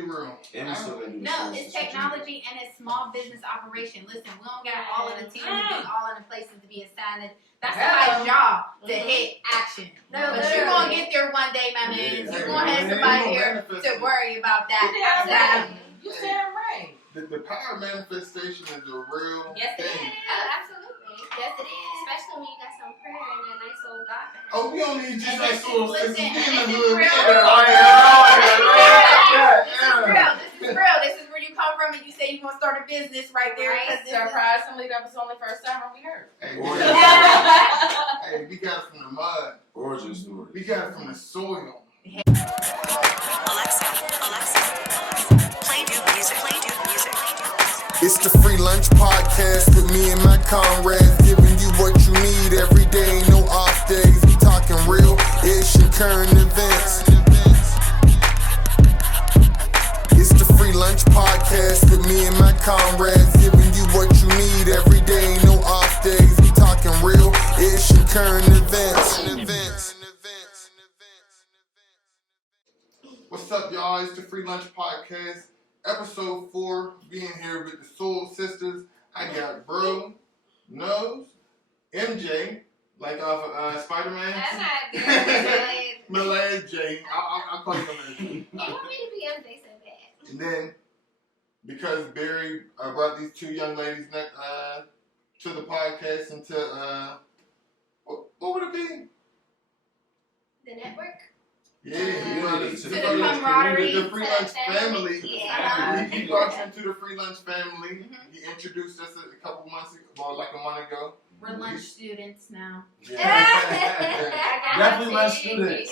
it real. No, it's technology and it's small business operation. Listen, we don't got all of the teams and all of the places to be assigned. That's somebody's job to hit action. No, but you're going to get there one day, my man. You're going to have somebody here to worry about that. You sound right. The power manifestation is a real Yes, it thing. is. Oh, absolutely. Yes, it is. Especially when you got some prayer and that nice old God behind you. Oh, we don't need just that soul system. Listen, We in the this is hood. real. This is real. This is where you come from and you say you're going to start a business right there. Right. Surprisingly, that was only first time we heard. Hey, we got it from the mud. Origin story. We got it from the soil. Alexa, play Duke music. It's the Free Lunch Podcast with me and my comrades, giving you what you need every day, no off days. We talking real ish and current events. It's the Free Lunch Podcast with me and my comrades, giving you what you need every day, no off days. We talking real ish and current events. What's up, y'all? It's the Free Lunch Podcast, episode 4. Being here with the Soul Sisters. I got Bro, Nose, MJ, like off of Spider-Man. That's not good. Malay J. I'll call you Malay J. You want me to be MJ so bad. And then, because Barry brought these two young ladies to the podcast and to, what would it be? The network? Yeah, he brought us to the camaraderie, the Free Lunch family. Yeah. He brought you into the Free Lunch family. He introduced us a couple months ago, well, like a month ago. We're lunch students now. Definitely lunch students.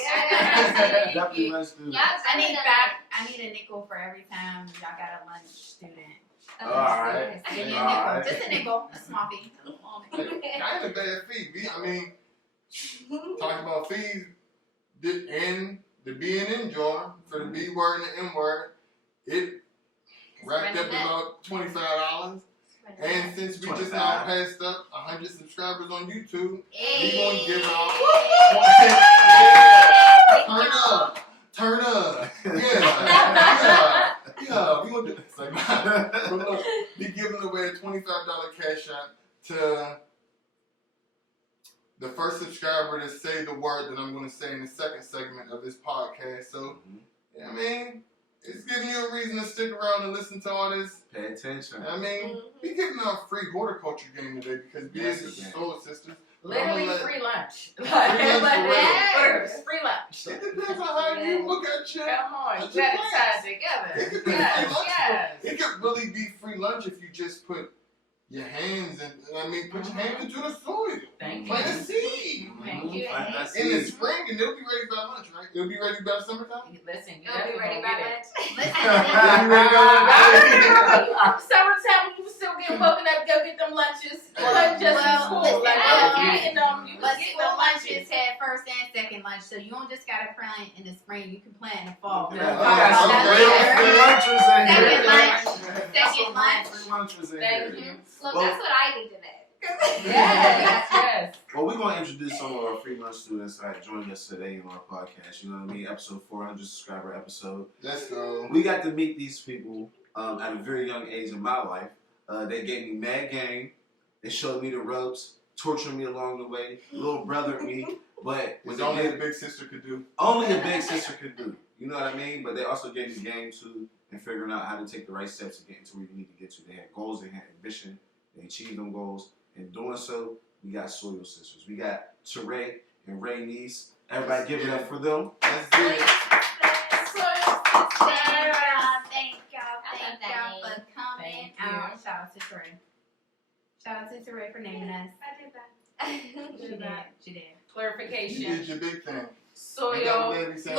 Definitely lunch students. I need a nickel for every time y'all got a lunch student. Alright. Give me a nickel. Just a nickel. A small fee. Not a bad fee. Talking about fees, the B and N jar for the B word and the M word, it wrapped up about $25. And since we just now passed up 100 subscribers on YouTube, we gonna give out. Turn up. Yeah. We gonna do this. But look, we giving away a $25 cash out to the first subscriber to say the word that I'm going to say in the second segment of this podcast. So, it's giving you a reason to stick around and listen to all this. Pay attention. We giving out a free horticulture game today because we is the Soul Sisters. Literally free lunch. Free lunch. Free lunch. It depends on how you look at your. Come on, you gotta tie it together. It could be free lunch. It could really be free lunch if you just put your hands in. Put your hands into the soil. Thank you. Plant a seed. Thank you. In the spring, and they'll be ready by lunch, right? They'll be ready by summertime. Listen, You'll be ready by lunch. Summertime, you still get woken up, go get them lunches. Let's get the the lunches had first and second lunch, so you don't just gotta plant in the spring. You can plant in the fall. Free lunches in here. Thank you. Look, that's what I need today. Yes. Well, we're going to introduce some of our free lunch students that joined us today on our podcast. You know what I mean? Episode 400 subscriber episode. Let's go. We got to meet these people at a very young age in my life. They gave me mad game. They showed me the ropes, tortured me along the way, little brothered me. But It's only a big sister could do. only a big sister could do. You know what I mean? But they also gave me game too and figuring out how to take the right steps to get to where you need to get to. They had goals, they had ambition, they achieved them goals. In doing so, we got Soil Sisters. We got Teray and Ray Niece. Everybody give it up for them. Let's do it. Thank y'all for coming out. Shout out to Teray. Shout out to Teray for naming us. She did. Clarification. You did your big thing. Soil sister.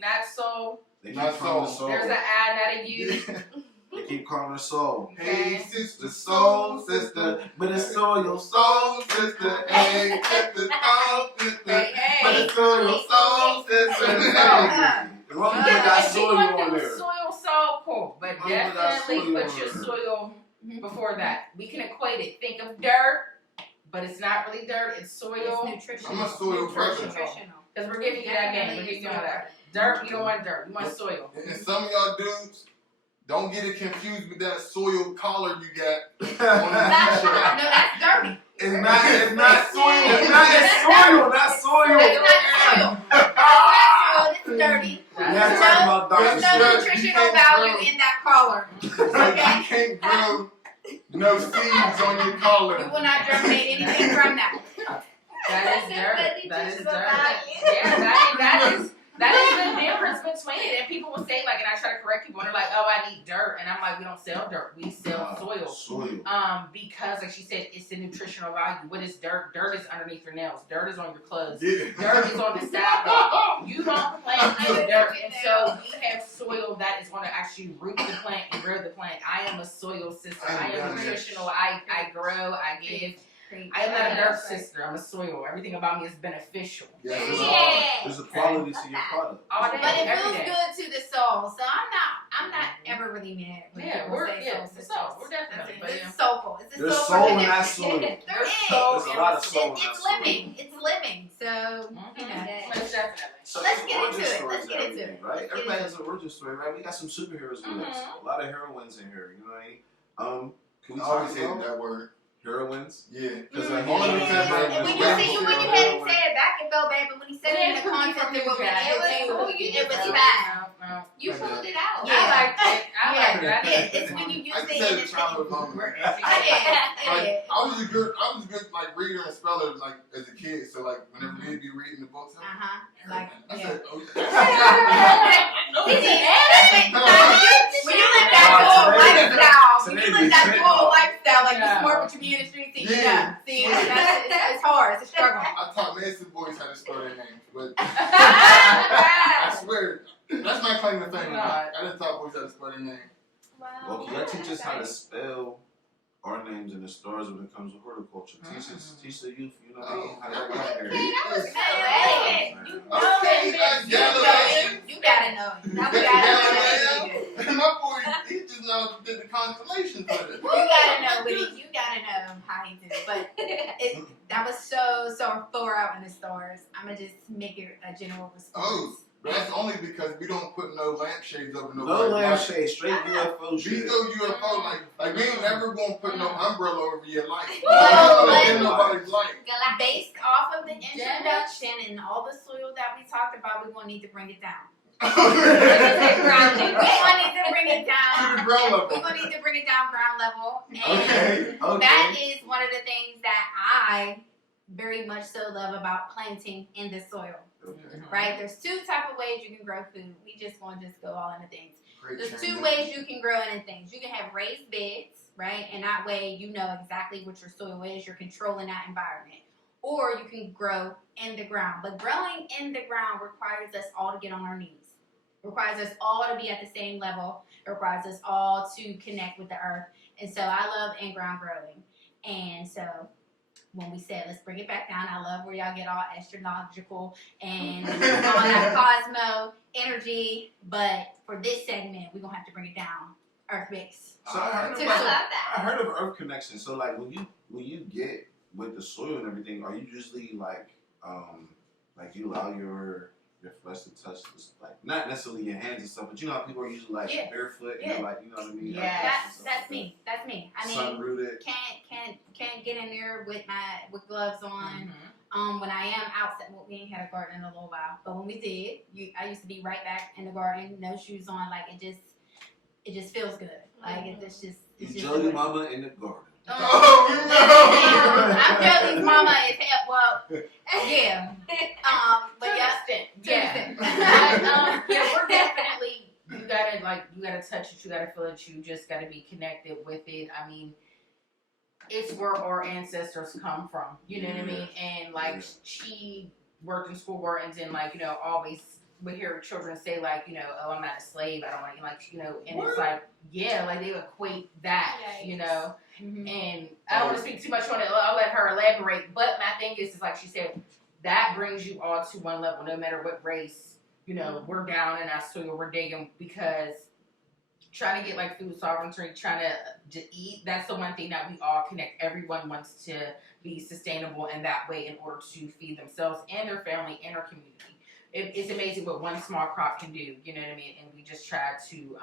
not soul. They Not keep calling her soul. soul. There's an I, not a U. They keep calling her soul. Hey, sister, soul sister. But it's soil. Soul sister. Hey, sister, soul sister. But Hey. it's soul sister. As long as they got soil on there. Soil soul cool, but As long as they got definitely soil put on your there. soil before that. We can equate it. Think of dirt, but it's not really dirt. It's soil. It's nutritional. I'm a soil person. Nutritional. Because we're giving you that game. We're giving you all that. Dirt, we don't want dirt. We want soil. And some of y'all dudes, don't get it confused with that soil collar you got on the That's, no, t-shirt. that's dirty. It's not soil. It's soil. That's soil. That's not soil. That's not soil. It's dirty. We have to talk about There's dark no soil. nutritional value in that collar. So you can't grow no seeds on your collar. You will not germinate anything from that. That is dirt. But That is nutritional dirt. value. Yeah, that is the difference between it. And people will say like, and I try to correct people, and they're like, "Oh, I need dirt," and I'm like, "We don't sell dirt. We sell soil." Soil. Because like she said, it's the nutritional value. What is dirt? Dirt is underneath your nails. Dirt is on your clothes. Yeah. Dirt is on the sidewalk. You don't plant in dirt, and so we have soil that is going to actually root the plant and grow the plant. I am a soil sister. I am nutritional. I grow. I give. I am not a dirt sister. I'm a soil. Everything about me is beneficial. Yeah. There's a quality to your product. All day, But it every feels day. good to the soul. So I'm not ever really mad when Yeah, people we're say soul it's sisters. soul. We're definitely. But It's yeah. soulful. It's a There's soulful soul in connection. that soil. There There's is. soul There's a lot of soul in It's that soil. living. It's living. So Mhm. you know. Most definitely. So Let's it's get into origin it. stories Let's get and into everything, it. right? Let's get Everybody into has an origin story, right? We got some superheroes with us. Mhm. A lot of heroines in here, you know what I mean? Can we I talk always hated about that word. heroines? Yeah. Because Mhm. All of them said And when you Well, see you when you had him say it back, it felt bad. But when he said it in the context, it was fine. You pulled it out. Yeah. I like it. I like it. I Yeah, like it's it. when you use I it just in said the a childhood moment. We're It is. I was a good like reader and speller like as a kid. So like whenever we'd be reading the books, Uh huh. Like I yeah. said, oh, When you live that dual lifestyle, when you Today live we that sit dual on. lifestyle, like Yeah. you're smart, but you be in the streets and you Yeah. know. See, it's hard. It's a struggle. I taught Nancy boys how to spell their names, but I swear that's my claim to fame. I didn't taught boys how to spell their name. Well, can y'all teach us how to spell our names and the stars when it comes to horticulture? Teach the youth, you know what I mean? How y'all got there. Okay, Galileo. You gotta know. You gotta know. My boy, he just now did the constellations with it. You gotta know, Woody. You gotta know how he did it. But that was so far out in the stars. I'm gonna just make it a general response. Oh, but that's only because we don't put no lampshades over no No bright lights. lampshade, straight UFO We shit. go UFO like we ain't never gonna put no umbrella over your light. We Well, ain't gonna dim nobody's light. Based off of the introduction and all the soil that we talked about, we're gonna need to bring it down. We're gonna need to bring it To down. the ground We're level. gonna need to bring it down ground level. And Okay, that okay. is one of the things that I very much so love about planting in the soil. Okay. Right? There's two type of ways you can grow food. We just want to just go all into things. Great There's two transition. ways you can grow into things. You can have raised beds, right? And that way you know exactly what your soil is. You're controlling that environment. Or you can grow in the ground. But growing in the ground requires us all to get on our knees. It requires us all to be at the same level. It requires us all to connect with the earth. And so I love in-ground growing. And so when we said, let's bring it back down, I love where y'all get all astronomical and all that cosmo energy. But for this segment, we're going to have to bring it down earth-based. So I heard To about the- I heard of Earth Connection. So like when you get with the soil and everything, are you usually like you allow your flesh to touch this, like not necessarily your hands and stuff, but you know how people are usually like Yeah. barefoot and Yeah. they're like, you know what I mean? Yeah. Like, That's me. That's me. I mean, sun rooted. can't get in there with gloves on. When I am outside, well, we ain't had a garden in a little while, but when we did, I used to be right back in the garden, no shoes on. Like it just feels good. Like it's just. You It's just Jody good. Mama in the garden. Oh no! I'm Jody's mama is hell. Well, yeah. But yeah. Yeah. Yeah. Yeah, we're definitely, you gotta touch it, you gotta feel it, you just gotta be connected with it. I mean, it's where our ancestors come from, you know what I mean? And like, Yeah. she worked in school gardens and like, you know, always would hear children say like, you know, oh, I'm not a slave, I don't want to, like, you know, and it's like, yeah, like they equate that, you know? Mhm. And I don't want to speak too much on it. I'll let her elaborate. But my thing is like she said, that brings you all to one level, no matter what race. You know, we're down in our soil, we're digging, because trying to get like food sovereignty, trying to eat, that's the one thing that we all connect. Everyone wants to be sustainable in that way in order to feed themselves and their family and their community. it's amazing what one small crop can do. You know what I mean? And we just try to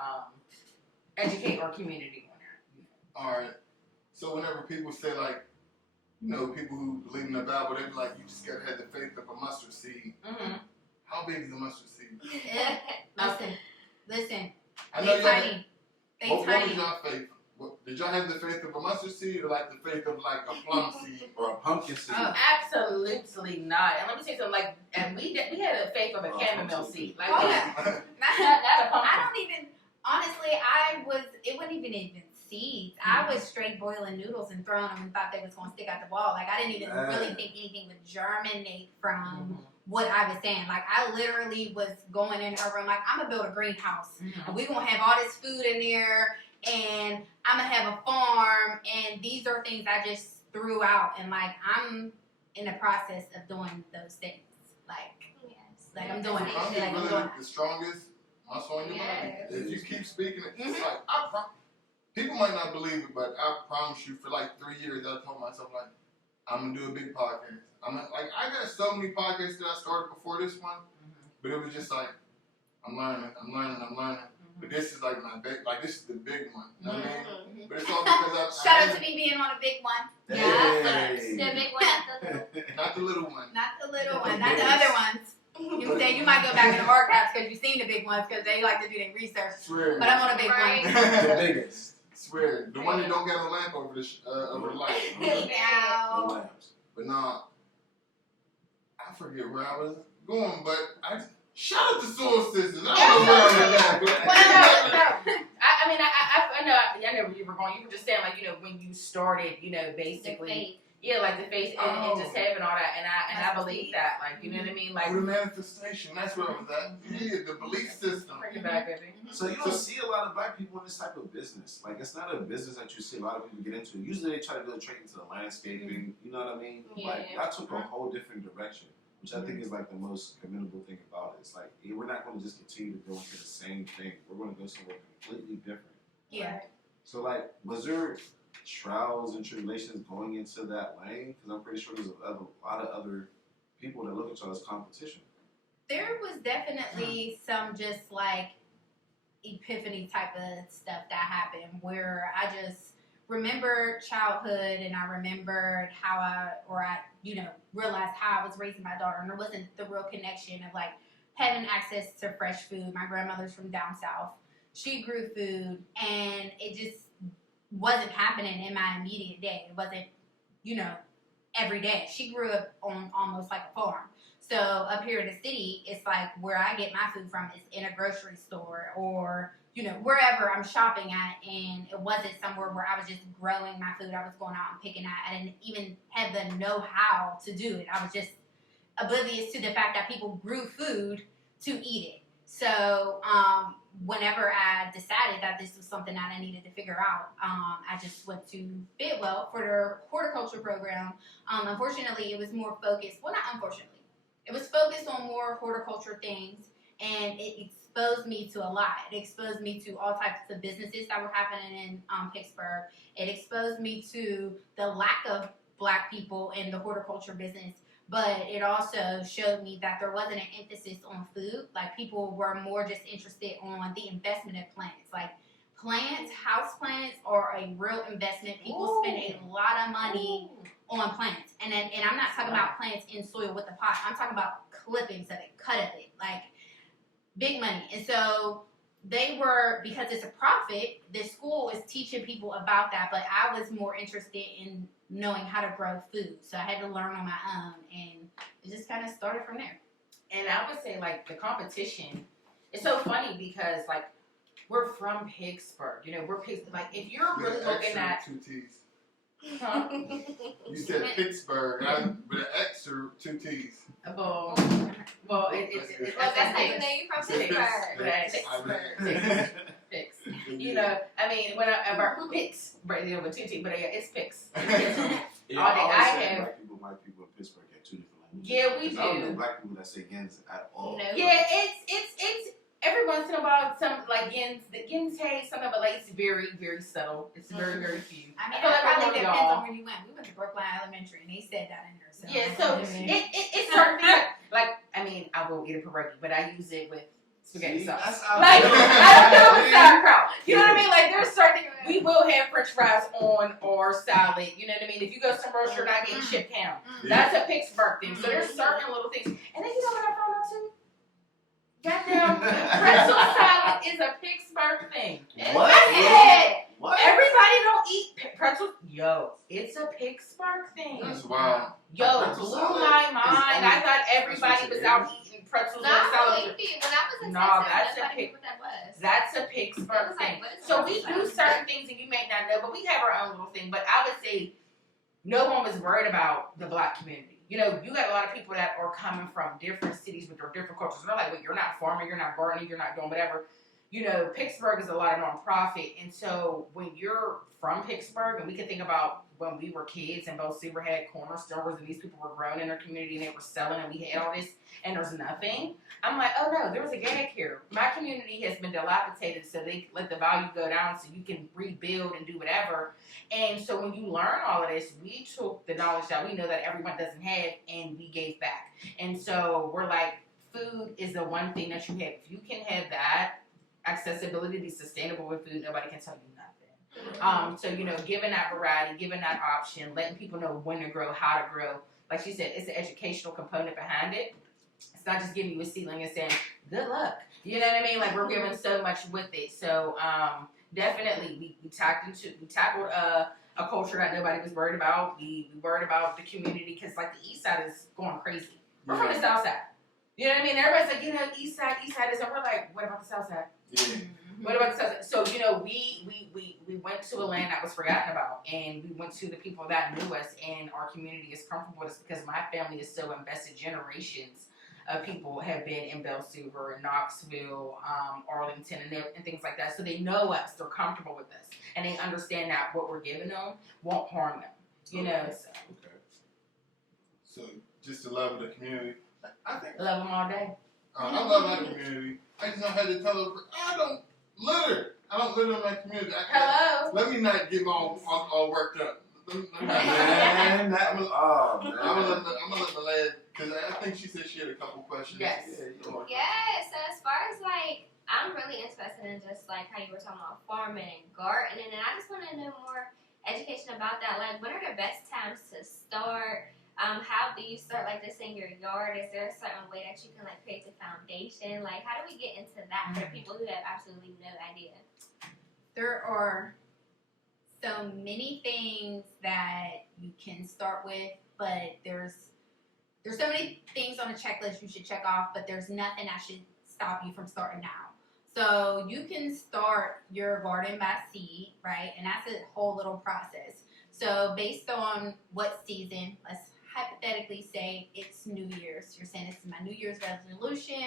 educate our community on that. All right. So whenever people say like, you know, people who believe in the Bible, they be like, you just gotta have the faith of a mustard seed. Mm-hmm. How big is a mustard seed? Listen. I know They y'all. tiny. They What was tiny. y'all faith? Did y'all have the faith of a mustard seed or like the faith of like a plum seed? Or a pumpkin seed. Oh. Absolutely not. And let me tell you something. Like, and we had a faith of a chamomile seed. Like, Oh, we- yeah. not a pumpkin. I don't even, honestly, it wasn't even seeds. I was straight boiling noodles and throwing them and thought they was going to stick out the wall. Like, I didn't even really think anything would germinate from what I was saying. Like, I literally was going in her room, like, I'm going to build a greenhouse. Mhm. And we're going to have all this food in there. And I'm going to have a farm. And these are things I just threw out. And, like, I'm in the process of doing those things. Like I'm doing it. Tongue is Like, I'm really doing it. the strongest muscle in your body. Yes. If you keep speaking it, it's Mhm. like, people might not believe it, but I promise you, for like 3 years, I told myself, like, I'm going to do a big podcast. I got so many podcasts that I started before this one, but it was just like, I'm learning. But this is like my big, like, this is the big one. You know what I mean? But it's all because Shout out to me being on a big one. Hey. The big one. not the little one. Not the little one, not the other ones. You say you might go back in the archives because you've seen the big ones because they like to do their research. Swear. But I'm on a big Right. The one. biggest. Swear. The one that don't got a lamp over the light. No Now, lamps. But nah, I forget where I was going, but shout out to Soul Sisters. I don't know where I was at, but Well, no. I know where you were going. You were just saying, like, you know, when you started, you know, basically, yeah, like the face and just having all that, and I believe that, like, you know what I mean, like, the manifestation, that's where I was at. Yeah, the belief system. bring it back, baby. So you don't see a lot of black people in this type of business. Like, it's not a business that you see a lot of people get into. Usually they try to go straight into the landscaping. You know what I mean? Like, Yeah. I took a whole different direction, which I think is like the most commendable thing about it. It's like, we're not going to just continue to go into the same thing. We're going to go somewhere completely different. yeah. So, like, was there trials and tribulations going into that lane? Because I'm pretty sure there's a lot of other people that look at y'all as competition. There was definitely some just like epiphany type of stuff that happened where I just remembered childhood and I remembered how I realized how I was raising my daughter, and there wasn't the real connection of like having access to fresh food. My grandmother's from down south. She grew food and it just wasn't happening in my immediate day. It wasn't, every day. She grew up on almost like a farm. So up here in the city, it's like where I get my food from is in a grocery store or, wherever I'm shopping at. And it wasn't somewhere where I was just growing my food. I was going out and picking at. I didn't even have the know-how to do it. I was just oblivious to the fact that people grew food to eat it. So whenever I decided that this was something that I needed to figure out, I just went to Bidwell for their horticulture program. Unfortunately, it was more focused, well, not unfortunately, it was focused on more horticulture things, and it exposed me to a lot. It exposed me to all types of businesses that were happening in Pittsburgh. It exposed me to the lack of Black people in the horticulture business. But it also showed me that there wasn't an emphasis on food. Like, people were more just interested on the investment of plants. Like, plants, house plants are a real investment. People spend a lot of money on plants. And I'm not talking about plants in soil with the pot. I'm talking about clippings of it, cut of it. Like, big money. And so they were, because it's a profit, the school is teaching people about that. But I was more interested in knowing how to grow food. So I had to learn on my own, and it just kind of started from there. And I would say, like, the competition, it's so funny because, like, we're from Pittsburgh. We're Pittsburgh. Like, if you're really With looking extra at... 2 T's. Huh? You said Pittsburgh, with an extra 2 T's. Well, it's Well, that's how fixed. you know you're from It's Pittsburgh. Right, Fix. Whenever Pix, right there with 2 T, but it's Pix. Yeah, All I day always I say have- white people in Pittsburgh have 2 different languages. Yeah, we 'Cause I don't do. know black people that say Gens at all. No. Yeah, it's every once in a while, some like Gens say something, but like it's very, very subtle. It's very, very few. I mean, feel like it probably we're depends y'all. on where you went. We went to Brookline Elementary, and they said that in there. So Yeah, so I mean, it's certain things. Like, I mean, I will eat a pierogi, but I use it with spaghetti See, sauce. that's how Like, I I don't do it with See? sauerkraut. You know what I mean? Like, there's certain we will have French fries on our salad. You know what I mean? If you go somewhere else, you're not getting shit down. That's a Pittsburgh thing. So there's certain little things. And then you know what I found out too? Goddamn, pretzel salad is a Pittsburgh thing. What? Yeah. What? Everybody don't eat pretzels. Yo, it's a Pittsburgh thing. That's wild. Yo, Pretzel blew salad my is mind. only- I thought everybody that's what was it out is. eating pretzels No, and salad. when I was in Nah, Texas, that's a nobody pic- knew what that was. That's a It Pittsburgh was like, thing. what is So pretzel we do salad? certain things and you may not know, but we have our own little thing. But I would say no one was worried about the black community. You know, you got a lot of people that are coming from different cities with their different cultures. And they're like, well, you're not farming, you're not gardening, you're not doing whatever. You know, Pittsburgh is a lot of nonprofit. And so when you're from Pittsburgh, and we can think about when we were kids and Belle Silver had corner stores and these people were growing in their community and they were selling and we had all this and there's nothing. I'm like, oh no, there's a gag here. My community has been dilapidated, so they let the value go down so you can rebuild and do whatever. And so when you learn all of this, we took the knowledge that we know that everyone doesn't have and we gave back. And so we're like, food is the one thing that you have. If you can have that accessibility, be sustainable with food, nobody can tell you nothing. So, you know, giving that variety, giving that option, letting people know when to grow, how to grow. Like she said, it's an educational component behind it. It's not just giving you a seedling and saying, good luck. You know what I mean? Like, we're giving so much with it. So, definitely, we tackled a culture that nobody was worried about. We worried about the community because, like, the east side is going crazy. We're from the south side. You know what I mean? Everybody's like, you know, east side is, and we're like, what about the south side? Yeah. What about the south side? So, you know, we went to a land that was forgotten about, and we went to the people that knew us, and our community is comfortable with us because my family is so invested. Generations of people have been in Belle Silver, Knoxville, Arlington, and things like that. So they know us. They're comfortable with us, and they understand that what we're giving them won't harm them. You know, so Okay. So just to love the community. I think love them all day. I love my community. I just don't have to tell her. I don't litter. I don't litter in my community. Hello. Let me not get all worked up. Let me not- Man, that was I'm gonna let the lad, because I think she said she had a couple questions. Yes. Yeah, you know. Yeah, so as far as like, I'm really interested in just like how you were talking about farming and gardening, and I just want to know more education about that. Like, when are the best times to start? How do you start like this in your yard? Is there a certain way that you can like create the foundation? Like, how do we get into that for the people who have absolutely no idea? There are so many things that you can start with, but there's so many things on the checklist you should check off, but there's nothing that should stop you from starting now. So you can start your garden by seed, right? And that's a whole little process. So based on what season, let's hypothetically say it's New Year's. You're saying this is my New Year's resolution.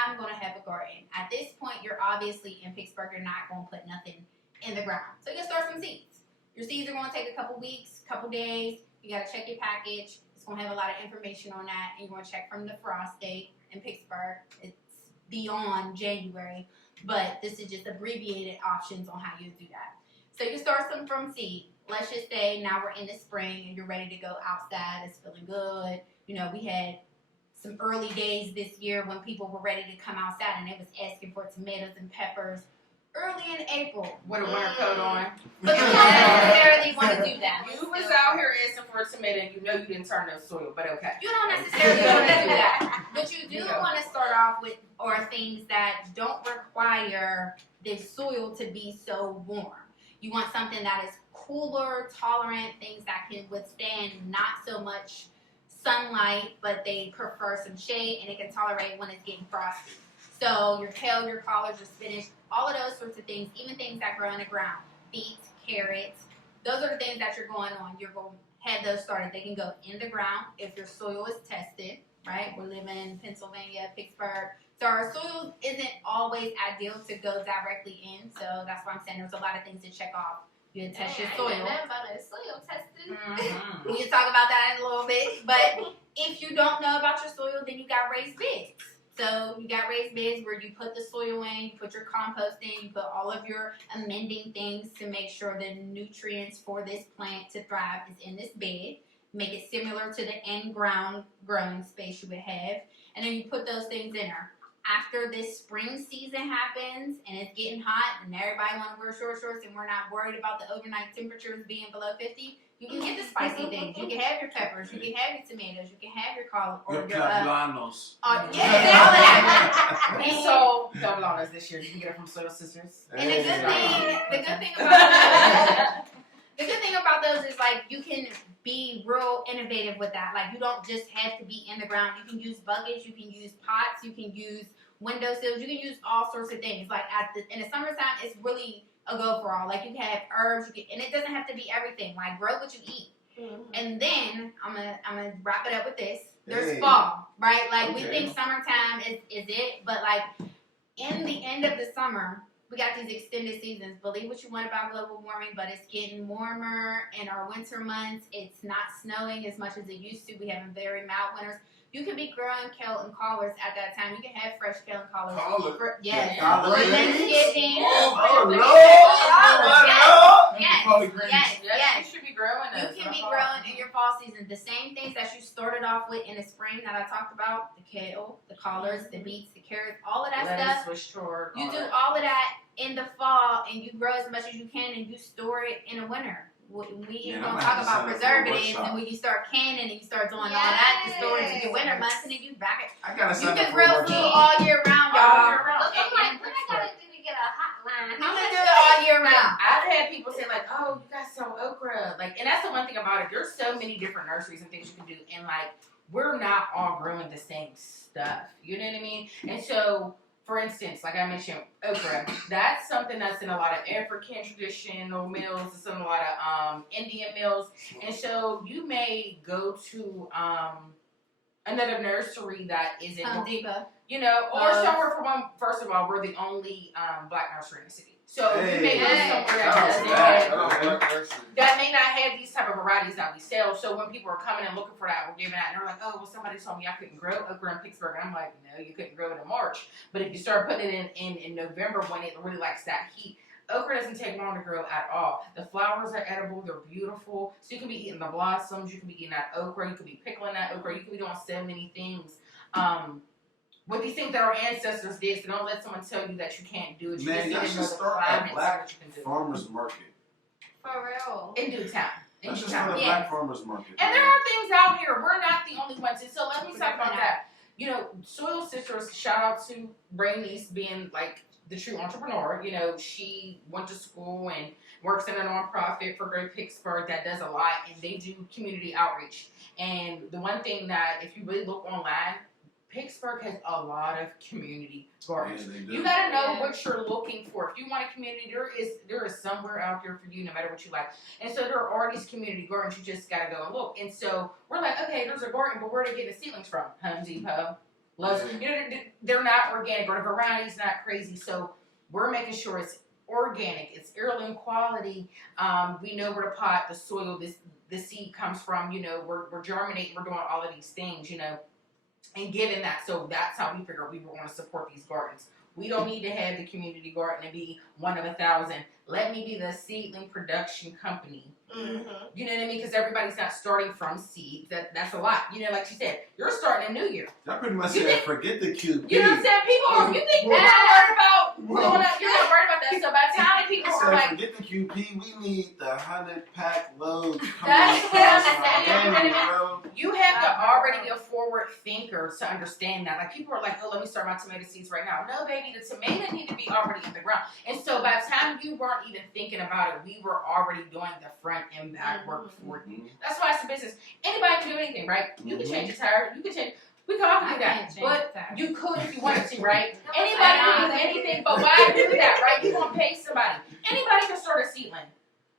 I'm going to have a garden. At this point, you're obviously in Pittsburgh. You're not going to put nothing in the ground. So you can start some seeds. Your seeds are going to take a couple weeks, couple days. You got to check your package. It's going to have a lot of information on that. And you're going to check from the frost date in Pittsburgh. It's beyond January. But this is just abbreviated options on how you do that. So you start some from seed. Let's just say now we're in the spring and you're ready to go outside. It's feeling good. You know, we had some early days this year when people were ready to come outside and they was asking for tomatoes and peppers early in April. With a winter coat on. But you don't necessarily want to do that. You was out here asking for a tomato and you know you didn't turn no soil, but okay. You don't necessarily want to do that. But you do Yeah. want to start off with or things that don't require the soil to be so warm. You want something that is cooler, tolerant, things that can withstand not so much sunlight, but they prefer some shade and it can tolerate when it's getting frosty. So your kale, your collards, your spinach, all of those sorts of things, even things that grow in the ground, beets, carrots, those are the things that you're going on. You're going to have those started. They can go in the ground if your soil is tested, right? We're living in Pennsylvania, Pittsburgh. So our soil isn't always ideal to go directly in. So that's why I'm saying there's a lot of things to check off. You can test your I soil. ain't know nothing about no soil testing. Mhm. We can talk about that in a little bit. But if you don't know about your soil, then you got raised beds. So you got raised beds where you put the soil in, you put your compost in, you put all of your amending things to make sure the nutrients for this plant to thrive is in this bed. make it similar to the in-ground growing space you would have, and then you put those things in there. After this spring season happens and it's getting hot and everybody want to wear short shorts and we're not worried about the overnight temperatures being below 50, you can get the spicy things. You can have your peppers, you can have your tomatoes, you can have your cauliflower, or Your your poblanos. yeah, all of that. We sold doblones this year. You can get it from Soil Sisters. And the good thing about those is like you can be real innovative with that. Like you don't just have to be in the ground. You can use buckets, you can use pots, you can use windowsills, you can use all sorts of things. Like in the summertime, it's really a go for all. Like you can have herbs, and it doesn't have to be everything. Like grow what you eat. And then I'm gonna wrap it up with this. There's Hey. fall, right? Like we Okay. think summertime is it, but like in the end of the summer, we got these extended seasons. Believe what you want about global warming, but it's getting warmer in our winter months. It's not snowing as much as it used to. We have very mild winters. You can be growing kale and collards at that time. You can have fresh kale and collards. Collard? Yes. Collard For greens? Thanksgiving. Oh, no. Yes. Collard greens. Yes. Yes, Yes. you should be growing You those. can be growing in your fall season. The same things that you started off with in the spring that I talked about, the kale, the collards, the beets, the carrots, all of that stuff. Lettuce, Swiss chard, You all do that. all of that in the fall and you grow as much as you can and you store it in the winter. We Yeah, gonna I'm talk gonna about sign up for a preservatives workshop. and when you start canning and you start doing all that to store it in your Yes. winter months and then you back it. I gotta You sign up can for a grow food workshop. all year round, All y'all. year round. Look, I'm And- like, what I gotta do to get a hotline? You can do it all year round. I've had people say like, "Oh, you guys sell okra," like, and that's the one thing about it. There's so many different nurseries and things you can do, and like, we're not all growing the same stuff. You know what I mean? And so, for instance, like I mentioned, okra. That's something that's in a lot of African traditional meals. It's in a lot of Indian meals, and so you may go to another nursery that isn't. Home Depot. You know, or Lowe's. somewhere for one. First of all, we're the only black nursery in the city, so you may go Hey. somewhere Shout out that to doesn't that. have, Shout out to Black Nursery. that may not have these type of varieties that we sell. So when people are coming and looking for that, we're giving that, and they're like, "Oh, well, somebody told me I couldn't grow okra in Pittsburgh." And I'm like, "No, you couldn't grow it in March, but if you start putting it in November when it really likes that heat." Okra doesn't take long to grow at all. The flowers are edible, they're beautiful. So you can be eating the blossoms, you can be eating that okra, you can be pickling that okra, you can be doing so many things. With these things that our ancestors did, so don't let someone tell you that you can't do it. You Man, just y'all need to should know the start a climates black that you can do. farmers market. For real. In due time. In Let's due just time. start a Yeah. black farmers market. And there are things out here. We're not the only ones. And so let me We're talk about definitely that. You know, Soil Sisters, shout out to Brainice being like the true entrepreneur. You know, she went to school and works in a nonprofit for Great Pittsburgh that does a lot, and they do community outreach. And the one thing that, if you really look online, Pittsburgh has a lot of community gardens. Yeah, they do. You gotta know Yeah. what you're looking for. If you want a community, there is somewhere out there for you, no matter what you like. And so there are these community gardens. You just gotta go and look. And so we're like, okay, there's a garden, but where are they getting the seedlings from? Home Depot, Lowe's. Yeah. You know, they're not organic, or the variety's not crazy. So we're making sure it's organic, it's heirloom quality. We know where to pot the soil the seed comes from. You know, we're germinating. We're doing all of these things. You know. And giving that, so that's how we figure we want to support these gardens. We don't need to have the community garden and be one of 1,000. Let me be the seedling production company. Mm-hmm. You know what I mean? Because everybody's not starting from seeds. That's a lot. You know, like she said, you're starting a new year. Y'all pretty much You said, think- forget the QP. You know what I'm saying? People, you think you're not worried about doing that? You're not worried about that. So by the time people I are said, like, forget the QP. We need the 100-pack loads coming That's what I'm saying. Miami, bro. you have to already be a forward thinker to understand that. Like, people are like, oh, let me start my tomato seeds right now. No, baby, the tomato need to be already in the ground. And so by the time you weren't even thinking about it, we were already doing the front and back work for you. That's why it's a business. Anybody can do anything, right? You can change a tire. You can change. We can all do that. But you could if you wanted to, right? Anybody can do anything, but why do that, right? You're gonna pay somebody. Anybody can start a seedling.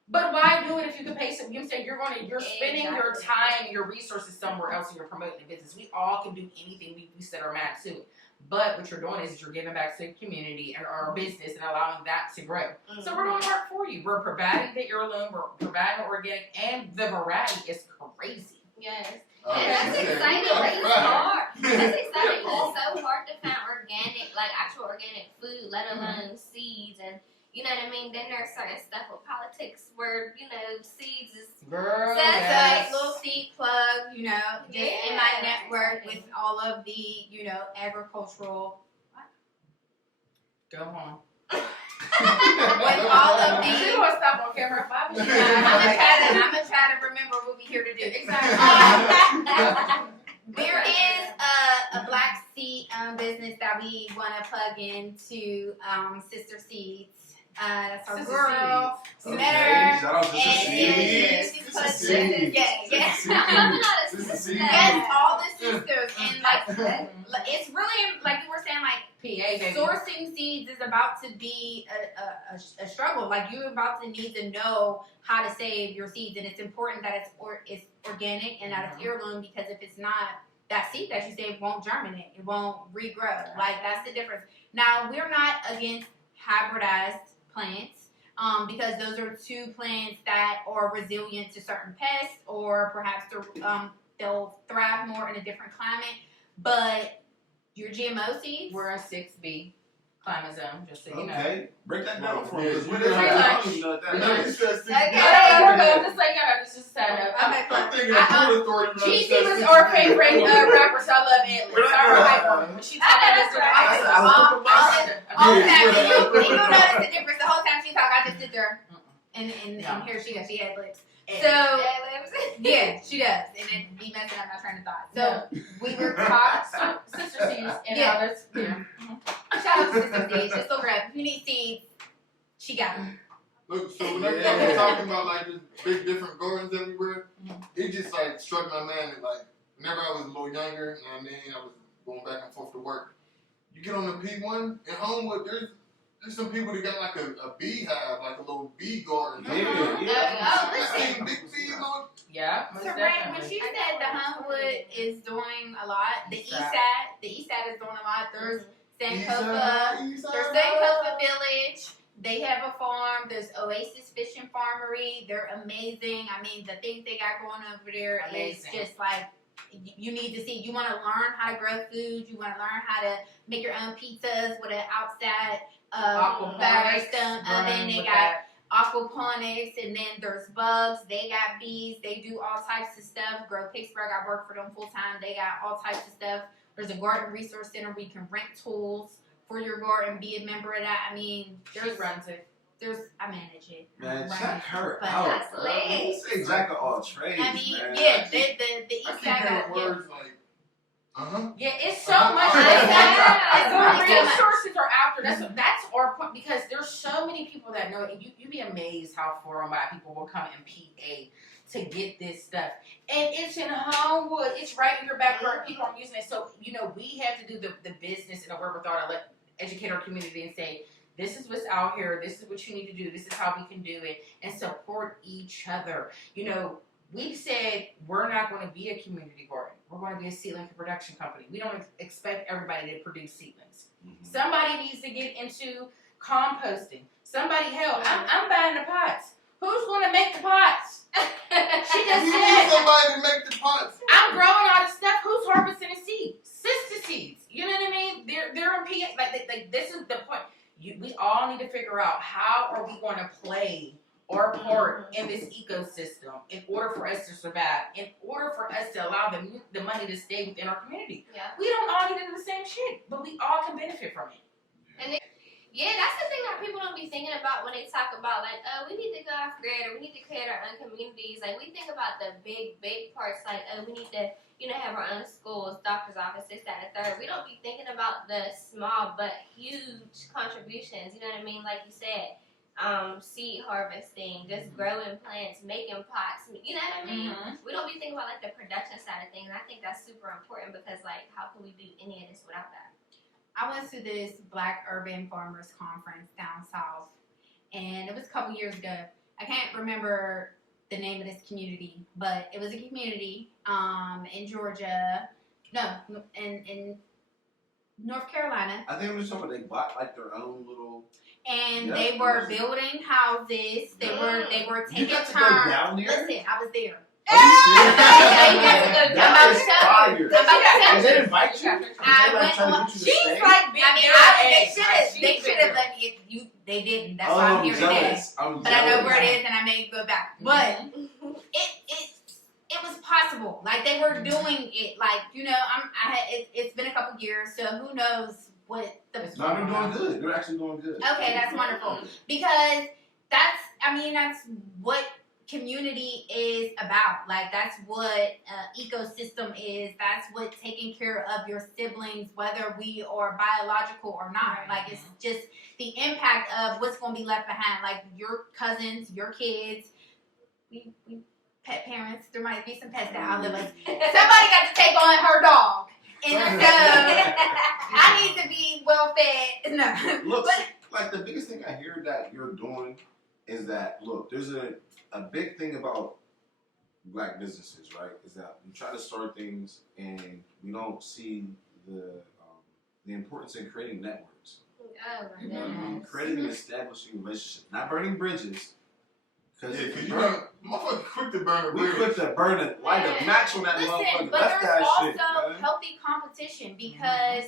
But why do it if you can pay some? You know what I'm saying? You're spending your time, your resources somewhere else, and you're promoting the business. We all can do anything we set our mind to. But what you're doing is you're giving back to the community and our business and allowing that to grow. So we're doing work for you. We're providing the heirloom, we're providing the organic, and the variety is crazy. Yes. Oh, And that's okay. exciting. Like, it's hard. That's exciting because it's so hard to find organic, like actual organic food, let alone seeds. And You know what I mean? Then there's certain stuff with politics where, you know, seeds is Girl, That's yes. So, little seed plug, you know, just in my Yeah. network with all of the, you know, agricultural, Go home. with all of She the. gonna stop on camera 5 I'm gonna try to remember what we here to do. Exactly. There is a black seed business that we want to plug into, Sister Seeds. That's our Sister girl. Okay, We met her. shout out to And Sister yeah, Seeds. she's Sister put Seeds. yeah. Sister I'm not a Sister sister. Seeds. Yes, all the sisters, and like it's really like you were saying, like PA, baby. sourcing seeds is about to be a struggle. Like you're about to need to know how to save your seeds, and it's important that it's organic and that it's heirloom, because if it's not, that seed that you save won't germinate, it won't regrow. Like that's the difference. Now we're not against hybridized plants. Because those are two plants that are resilient to certain pests, or perhaps they'll thrive more in a different climate. But your GMO seeds, We're in 6B climate zone, just so you know. Okay, break that down for me. Yeah, 'cause what free is that? I lunch. don't even know what that Remember, is. you said 60. Okay. I'm just like, yeah, this is a side note. Okay. I'm thinking of Port Authority. Cheesy was our favorite rapper, so I love Atlas. Our hype when she talked about this. I said, I was talking about- all the Yeah, time, yeah. and you notice the difference. The whole time she talk, I just sit there, and No. here she goes. She had lips. So Yeah, yeah, she does, and it be messing up my train of thought. So we were Hot taught. Sister Seeds and Yeah. others. Yeah. Shout out to Sister Seeds. Just look her up. If you need seeds, she got them. Look, so whenever y'all was talking about like this big different gardens everywhere, it just like struck my mind that like whenever I was a little younger, and I mean I was going back and forth to work, you get on the P1 in Homewood, there's some people that got like a beehive, like a little bee garden. Yeah. I seen big bees on. Yeah, most So Brandon, when definitely. she said the Homewood is doing a lot, the East East Side. Side is doing a lot. There's East Sankofa. side, east There's side. Sankofa Village. They have a farm. There's Oasis Fish and Farmery. They're amazing. I mean, the things they got going over there is Amazing. just like you need to see. You want to learn how to grow food. You want to learn how to make your own pizzas with an outside Firestone oven. They got aquaponics, and then there's bugs. They got bees. They do all types of stuff. Grow Pittsburgh. I work for them full time. They got all types of stuff. There's a garden resource center where you can rent tools for your garden. Be a member of that. I mean, She there's runs it. I manage it. Man, Right. check her But out, that's bro. lit. This is Jack of all trades, I mean, man. yeah, the I East keep Side hearing got words like, Yeah, it's so Uh-huh. much. Yeah. The resources are out there. That's our point, because there's so many people that know it, and you'd be amazed how far and wide people will come in PA to get this stuff. And it's in Homewood. It's right in your backyard. People are using it. So, we have to do the business and the wherewithal to educate our community and say, this is what's out here. This is what you need to do. This is how we can do it, and support each other. We've said we're not going to be a community garden. We're going to be a seedling production company. We don't expect everybody to produce seedlings. Somebody needs to get into composting. I'm buying the pots. Who's going to make the pots? She you just need said, somebody to make the pots. I'm growing all this stuff. Who's harvesting the seeds? Sister Seeds. You know what I mean? They're in PA. Like this is the point. We all need to figure out how are we going to play our part in this ecosystem in order for us to survive, in order for us to allow the money to stay within our community. Yeah. We don't all need to do the same shit, but we all can benefit from it. Yeah, that's the thing that people don't be thinking about when they talk about like, oh, we need to go off grid or we need to create our own communities. Like we think about the big parts, like oh, we need to, have our own schools, doctor's offices, that, and third. We don't be thinking about the small but huge contributions. You know what I mean? Like you said, seed harvesting, just growing plants, making pots. You know what I mean? We don't be thinking about like the production side of things. And I think that's super important because like, how can we do any of this without that? I went to this Black Urban Farmers Conference down south, and it was a couple years ago. I can't remember the name of this community, but it was a community in Georgia, in North Carolina, I think it was something they bought like their own little. and Yeah. they were building houses. They were You taking got to go turns. down there? Listen, I was there. That I'm is about to fire. I'm about to tell Did you. they invite you? Did I they like went try to on- get you to She's stay? like big I mean, girl they age. should have. She's They big should have girl. let me. they didn't. That's why I'm here today. jealous. I'm But I know jealous. where it is, and I may go back. But it was possible. Like they were doing it. Like it's been a couple years, so who knows what the. No, they're doing good. They're actually doing good. Okay, that's wonderful because that's what community is about. Like that's what ecosystem is. That's what taking care of your siblings, whether we are biological or not. Like it's just the impact of what's going to be left behind. Like your cousins, your kids. We pet parents. There might be some pets that outlive us. Somebody got to take on her dog, and so I need to be well fed. No, Look, but like the biggest thing I hear that you're doing is that there's a big thing about black businesses, right? Is that we try to start things and we don't see the importance in creating networks. Oh my You know what I mean? goodness. Creating and establishing relationships, not burning bridges. Because Because you know, motherfucker quick to burn a we bridge. put the burn it, light a match on that listen, motherfucker. but That's there's that also shit, man. healthy competition because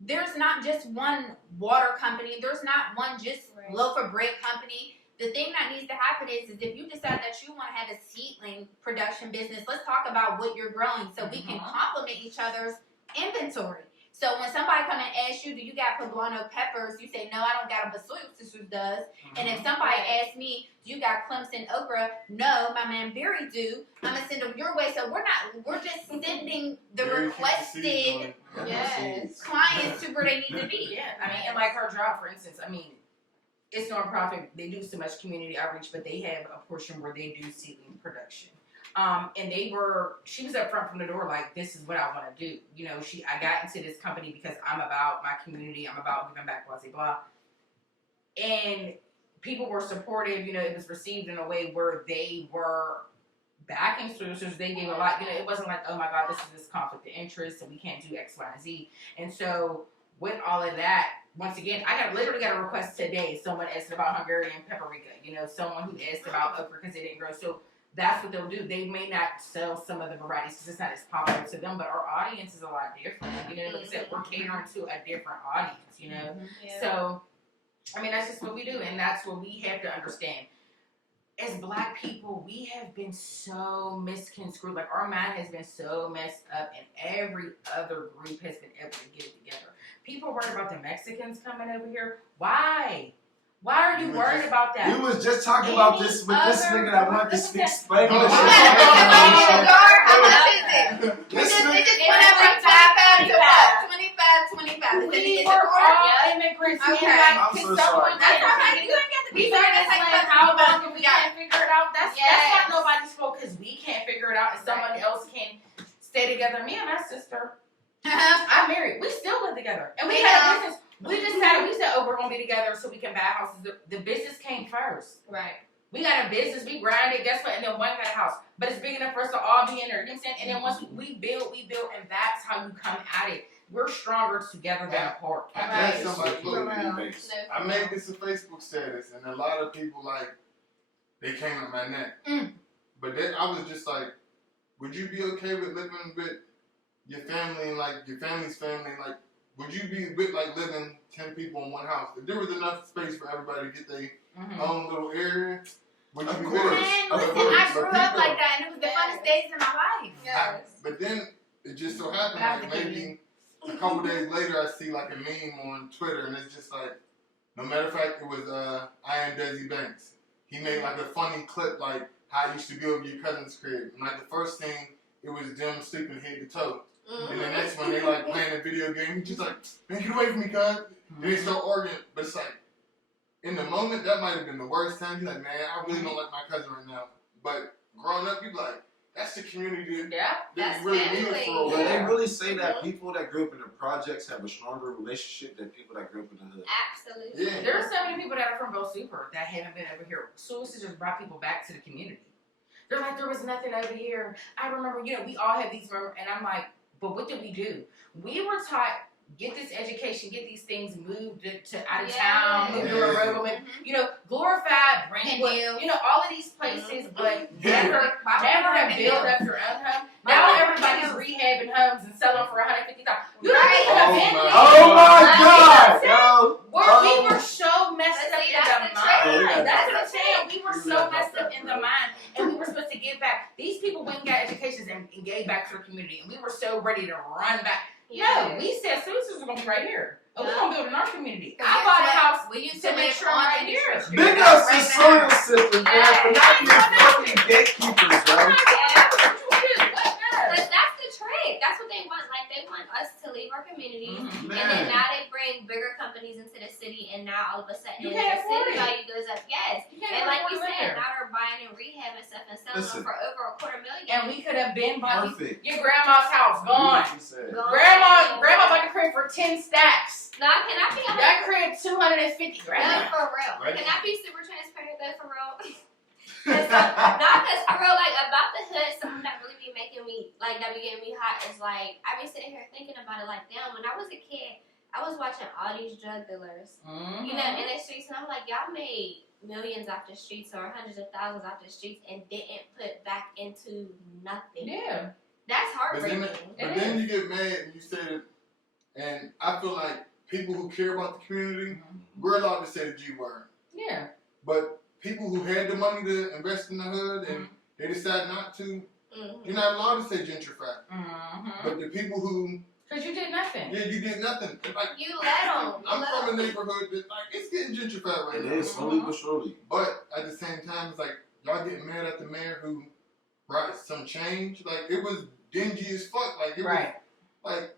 there's not just one water company. There's not one just Right. loaf of bread company. The thing that needs to happen is if you decide that you want to have a seedling production business, let's talk about what you're growing so we can complement each other's inventory. So when somebody come and ask you, do you got poblano peppers? You say, no, I don't got them, but Soil Sisters does. And if somebody asks me, do you got Clemson okra? No, my man Barry do. I'm going to send them your way. So we're just sending the Very requested seasonal. Yes. clients to where they need to be. Yeah, I mean, and like her job, for instance, I mean, it's nonprofit. They do so much community outreach, but they have a portion where they do seedling production. And she was up front from the door, like, this is what I want to do. You know, I got into this company because I'm about my community. I'm about giving back, blah, blah, blah. And people were supportive. You know, it was received in a way where they were backing producers. They gave a lot. You know, it wasn't like, oh my God, this is this conflict of interest and we can't do X, Y, and Z. And so with all of that, once again, I literally got a request today. Someone asked about Hungarian paprika. You know, someone who asked about okra because it didn't grow. So that's what they'll do. They may not sell some of the varieties because it's not as popular to them, but our audience is a lot different. You know, like I said, we're catering to a different audience, you know? Yeah. So, I mean, that's just what we do, and that's what we have to understand. As Black people, we have been so misconstrued. Like, our mind has been so messed up, and every other group has been able to get it together. People worried about the Mexicans coming over here. Why? Why are you worried about that? We was just talking about this with this Any nigga that wanted to speak Spanish. Oh, How much is it? This They just nigga, went up from 25 to what? 25. We were all immigrants. Okay. I'm so sorry. That's all right. You ain't got to We be learned sorry. this That's like like how how long we can't figure it out. That's Yes. not nobody's fault because we can't figure it out and someone else can stay together. Me and my sister, I'm married. We still live together. And we had a business. We said, oh, we're going to be together so we can buy houses. The business came first. Right. We got a business, we grinded, guess what? And then one got a house. But it's big enough for us to all be in there. You know what I'm saying? And then once we build, and that's how you come at it. We're stronger together than apart. I Right. asked somebody, look, Based. I made this a Facebook status, and a lot of people, like, they came at my neck. But then I was just like, would you be okay with living with your family and, like, your family's family? Like, would you be with, like, living 10 people in one house? If there was enough space for everybody to get their own little area, would you Of be course. with it? Man, Of listen, course, I grew but up people- like that, and it was the funnest days in my life. Yes. But then it just so happened, But I was like, a kid. maybe a couple days later, I see, like, a meme on Twitter, and it's just like, no matter of fact, it was I Am Desi Banks. He made, like, a funny clip, like, how I used to be over your cousin's crib. And, like, the first thing, it was them sleeping head to toe. And the next one, they, like, playing a video game. He's just like, man, get away from me, cuz. Then they start arguing. But it's like, in the moment, that might have been the worst time. He's like, man, I really don't like my cousin right now. But growing up, you be like, that's the community that Yeah. That's you really need family. for a But they while. really say that people that grew up in the projects have a stronger relationship than people that grew up in the hood. Absolutely. Yeah. There are so many people that are from Bo Super that haven't been over here. Soul Sisters brought people back to the community. They're like, there was nothing over here. I remember, you know, we all have these memories. And I'm like, but what did we do? We were taught, get this education, get these things moved to out of town, move to a road, you know, glorify, Brentwood, Hills. you know, all of these places, but Yeah. never have built up your own home. Now everybody's rehabbing homes and selling for $150,000. You don't Right. even have Oh my God, yo! we were so messed gave back to the community, and we were so ready to run back. Yeah. No, we said services are gonna be right here. And we're Yeah. gonna build in our community. Cause I guess bought a what? house We used to to make live sure on right Industry here. Street. Big ups to Right soil now. system, man, for not being fucking gatekeepers, bro. But that's the trick. That's what they want. Like, they want us to leave our communities. Mhm. And then Man. now they bring bigger companies into the city, and now all of a sudden You the can't afford city it. value goes up. Yes. You can't And like afford you to live said, there. now they're buying and rehab and stuff and selling Listen. them for over $250,000. And we could have been buying Perfect. your grandma's house gone. Beautifully said. Gone. Grandma like a crib for 10 stacks. Now, can I be That crib 250 No, grand. for real. Right. Can I be super transparent though, for real? Not because for real, like about the hood, something that really be making me like that be getting me hot is like I be sitting here thinking about it. Like, damn, when I was a kid, I was watching all these drug dealers, you know, in the streets, and I'm like, y'all made millions off the streets or hundreds of thousands off the streets and didn't put back into nothing. Yeah. That's But then, heartbreaking. but then you get mad and you say it, and I feel like people who care about the community, we're allowed to say the G word. Yeah. But people who had the money to invest in the hood and they decide not to, you're not allowed to say gentrify. Mm-hmm. But the people who, Because you did nothing. yeah, you did nothing. Like, You let them. I'm from a neighborhood that, like, it's getting gentrified right It now. is, slowly but surely. But at the same time, it's like, y'all getting mad at the mayor who brought some change. Like, it was dingy as fuck. Like, it Right. was, like,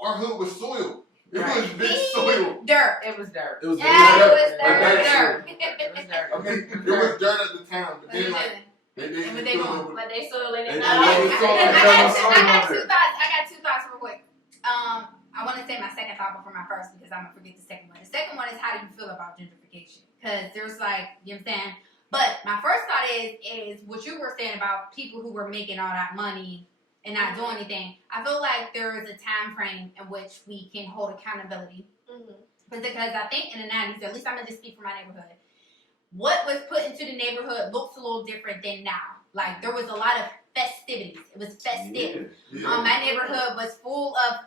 our hood was soiled. It Right. was big soil. Dirt. It was dirt. It was Yeah, it was But dirt. that's- It was dirt. I mean, it was dirt at the time, but then, like, But they And just they threw gonna- it But they soiling They it do. up. Yeah, it's all like that. I got two thoughts real quick. I want to say my second thought before my first because I'm gonna forget the second one. The second one is how do you feel about gentrification? Because there's like, you know what I'm saying? But my first thought is what you were saying about people who were making all that money and not doing anything. I feel like there is a time frame in which we can hold accountability. Mhm. Because I think in the 90s, at least I'm gonna just speak for my neighborhood, what was put into the neighborhood looks a little different than now. Like there was a lot of festivities. It was festive. Yeah. My neighborhood was full of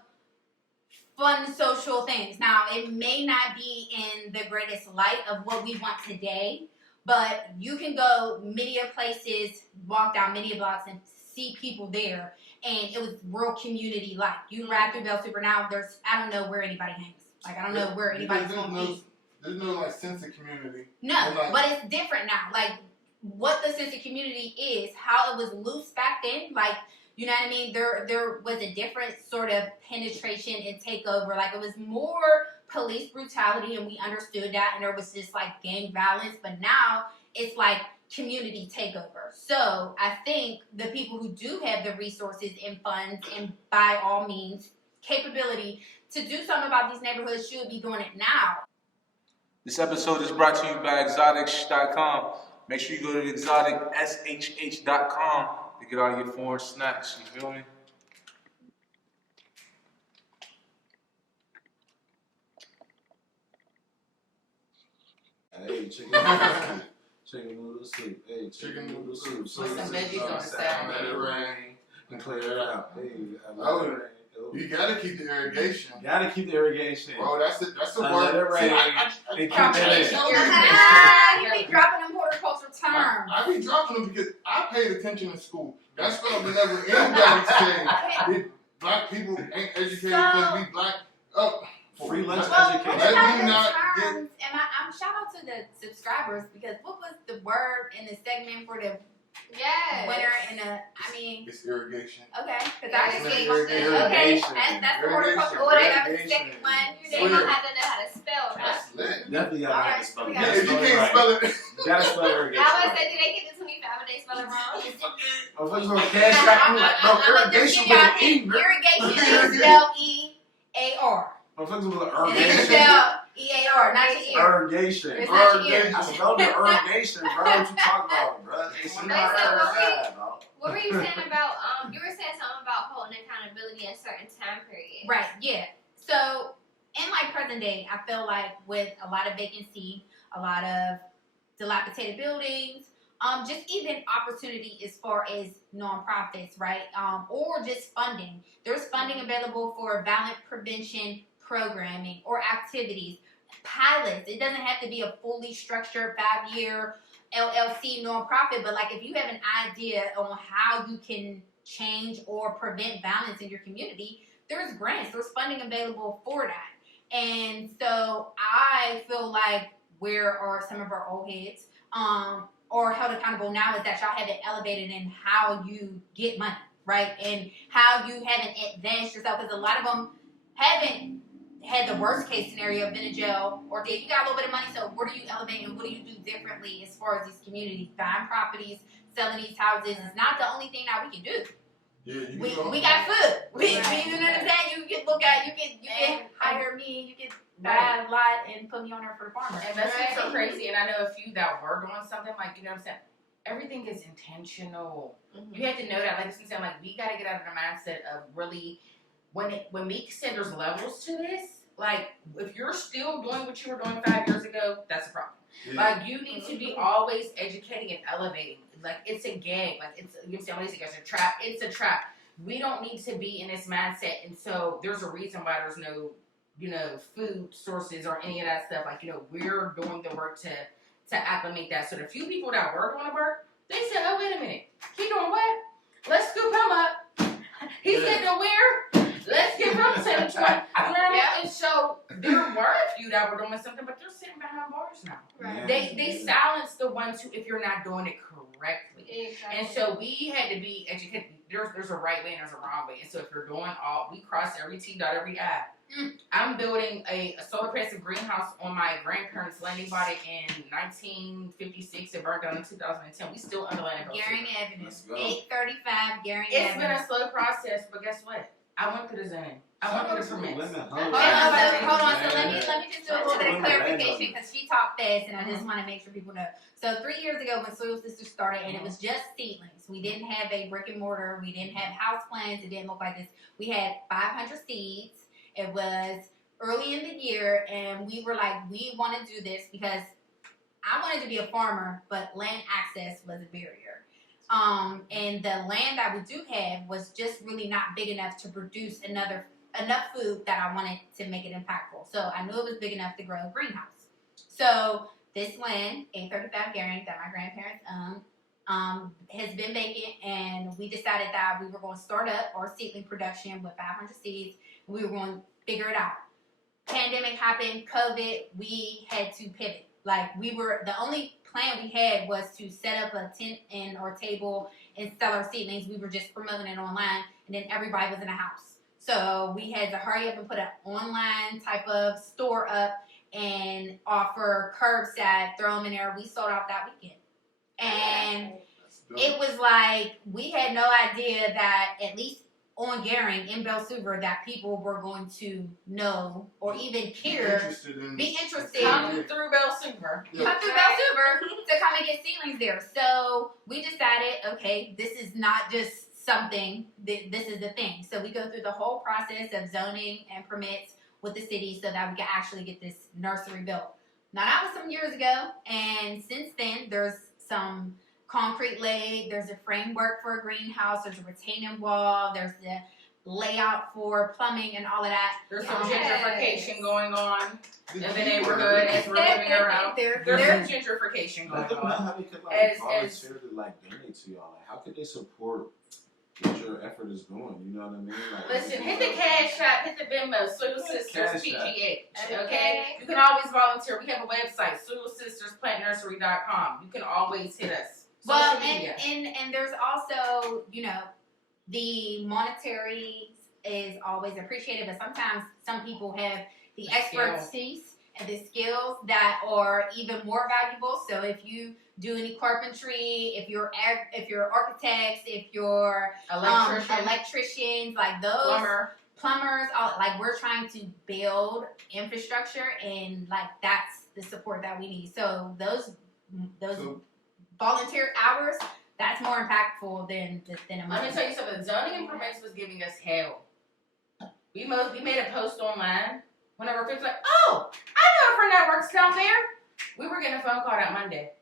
fun social things. Now, it may not be in the greatest light of what we want today, but you can go many of places, walk down many blocks and see people there, and it was real community like. You ride through Bell Super now, I don't know where anybody hangs. Like, I don't know where anybody's Because going to eat. there's no, like, sense of community. No, Like- but it's different now. Like, what the sense of community is, how it was loose back then, like, you know what I mean? There was a different sort of penetration and takeover. Like, it was more police brutality, and we understood that, and there was just, like, gang violence. But now, it's like community takeover. So, I think the people who do have the resources and funds and, by all means, capability to do something about these neighborhoods should be doing it now. This episode is brought to you by exotics.com. Make sure you go to exoticshh.com to get all your foreign snacks. You feel me? Hey, chicken noodle soup. Chicken noodle soup. Hey, chicken noodle soup. With some veggies on the side. Let it rain and clear it out. Hey, Oh, let it rain. You gotta keep the irrigation. Gotta keep the irrigation. Bro, that's a Let word. it rain. See, And keep Foundation. that in. You be dropping them horticulture terms. I be dropping them because I paid attention in school. That's why whenever anybody say that black people ain't educated because we black, Free lunch Well, education. Let what me about not the terms? I'm shout out to the subscribers because what was the word in the segment for the Yes. winner in the? I mean, it's irrigation. okay, because I just gave you Irrigation. okay. Irrigation. That's the horticulture. Oh, they got the second one. They gonna have to know how to spell that. That's lit. Definitely gotta have to spell it. Yeah, Yeah, Gotta if you spell it can't right. spell it, You gotta spell irrigation. I was say, did they get the 25 and they spell it wrong? Motherfuckers gonna cash out you like, bro, irrigation with an E, bro. Irrigation is spelled E-A-R. Motherfuckers with an And it's irrigation. spelled E-A-R, not just ear. Irrigation. It's not your ear. I spelled the irrigation, bro. What you talking about, bro? It's They not said, well, bad, bro. What were you saying about, you were saying something about holding accountability in certain time periods. Right, yeah. So, in like present day, I feel like with a lot of vacancy, a lot of dilapidated buildings, just even opportunity as far as nonprofits, right? Or just funding. There's funding available for violent prevention programming or activities, pilots. It doesn't have to be a fully structured 5-year LLC nonprofit, but like if you have an idea on how you can change or prevent violence in your community, there's grants, there's funding available for that. And so I feel like where are some of our old heads or held accountable now is that y'all haven't elevated in how you get money, right? And how you haven't advanced yourself, because a lot of them haven't had the worst case scenario, been in jail, or did you got a little bit of money, so what are you elevating and what do you do differently as far as these communities, buying properties, selling these houses is not the only thing that we can do. Yeah, you We can go. got food. We, Right. you know what I'm saying? You can look at, you can hire me, you can buy a lot and put me on there for the farmer. And that's what's so Right. crazy. And I know a few that were doing something like, you know what I'm saying? Everything is intentional. You have to know that. Like I'm saying, like we got to get out of the mindset of really when Meek said there's levels to this. Like if you're still doing what you were doing 5 years ago, that's a problem. Yeah. Like you need to be always educating and elevating. Like it's a gang. Like it's you know what I'm saying? It's a trap. It's a trap. We don't need to be in this mindset. And so there's a reason why there's no, you know, food sources or any of that stuff. Like, you know, we're doing the work to acclimate that. So the few people that were doing the work, they said, oh, wait a minute. He doing what? Let's scoop him up. He's Yeah. getting where? Let's give him 10 to 20. You know what I mean? And so there were a few that were doing something, but they're sitting behind bars now. Right. They silence the ones who, if you're not doing it correctly. Exactly. And so we had to be educated. There's a right way and there's a wrong way. And so if you're doing we cross every T, dot every I. I'm building a solar passive greenhouse on my grandparents' land. They bought it in 1956. It burned down in 2010. We still under land. Garing Avenue, Let's go. 835 Garing It's Avenue. been a slow process, but guess what? I went through the zoning. I went through the permits. Hold on. So let me just do a little bit of clarification because she talked fast, and I just want to make sure people know. So 3 years ago, when Soil Sisters started, and it was just seedlings. We didn't have a brick and mortar. We didn't have house plans. It didn't look like this. We had 500 seeds. It was early in the year, and we were like, we want to do this because I wanted to be a farmer, but land access was a barrier. And the land that we do have was just really not big enough to produce enough food that I wanted to make it impactful. So I knew it was big enough to grow a greenhouse. So this land, 835 Garing, that my grandparents owned, has been vacant, and we decided that we were going to start up our seedling production with 500 seeds. We were going to figure it out. Pandemic happened, COVID, we had to pivot. Like the only plan we had was to set up a tent and or table and sell our seedlings. We were just promoting it online, and then everybody was in a house. So we had to hurry up and put an online type of store up and offer curbside, throw them in there. We sold out that weekend. And it was like we had no idea that at least on Garing in Belsuber that people were going to know or even care, be interested. Come through Belsuber. Yeah. Come through Belsuber to come and get seedlings there. So we decided, okay, this is not just something, this is the thing. So we go through the whole process of zoning and permits with the city so that we can actually get this nursery built. Now that was some years ago, and since then there's some concrete laid, there's a framework for a greenhouse, there's a retaining wall, there's the layout for plumbing and all of that. There's some Yes. gentrification going on in the neighborhood as we're moving around. There's There- some gentrification Let going them know on. how they could As- volunteer to donate to y'all. Like, how could they support what your effort is doing? You know what I mean? Like, Listen, hit the cash app, hit the Venmo, Soil Cash Sisters App. PGH. Okay? Okay. You can always volunteer. We have a website, soilsistersplantnursery.com. You can always hit us. Well, Social media. and there's also, the monetary is always appreciated, but sometimes some people have the The expertise and the skills that are even more valuable. So if you do any carpentry, if you're architects, if you're electricians, like those plumbers, like we're trying to build infrastructure, and like that's the support that we need. So those So- volunteer hours, that's more impactful than a Let money. me tell you something. Zoning and permits was giving us hell. We made a post online. Whenever people like, oh, I know a friend that works down there. We were getting a phone call that Monday.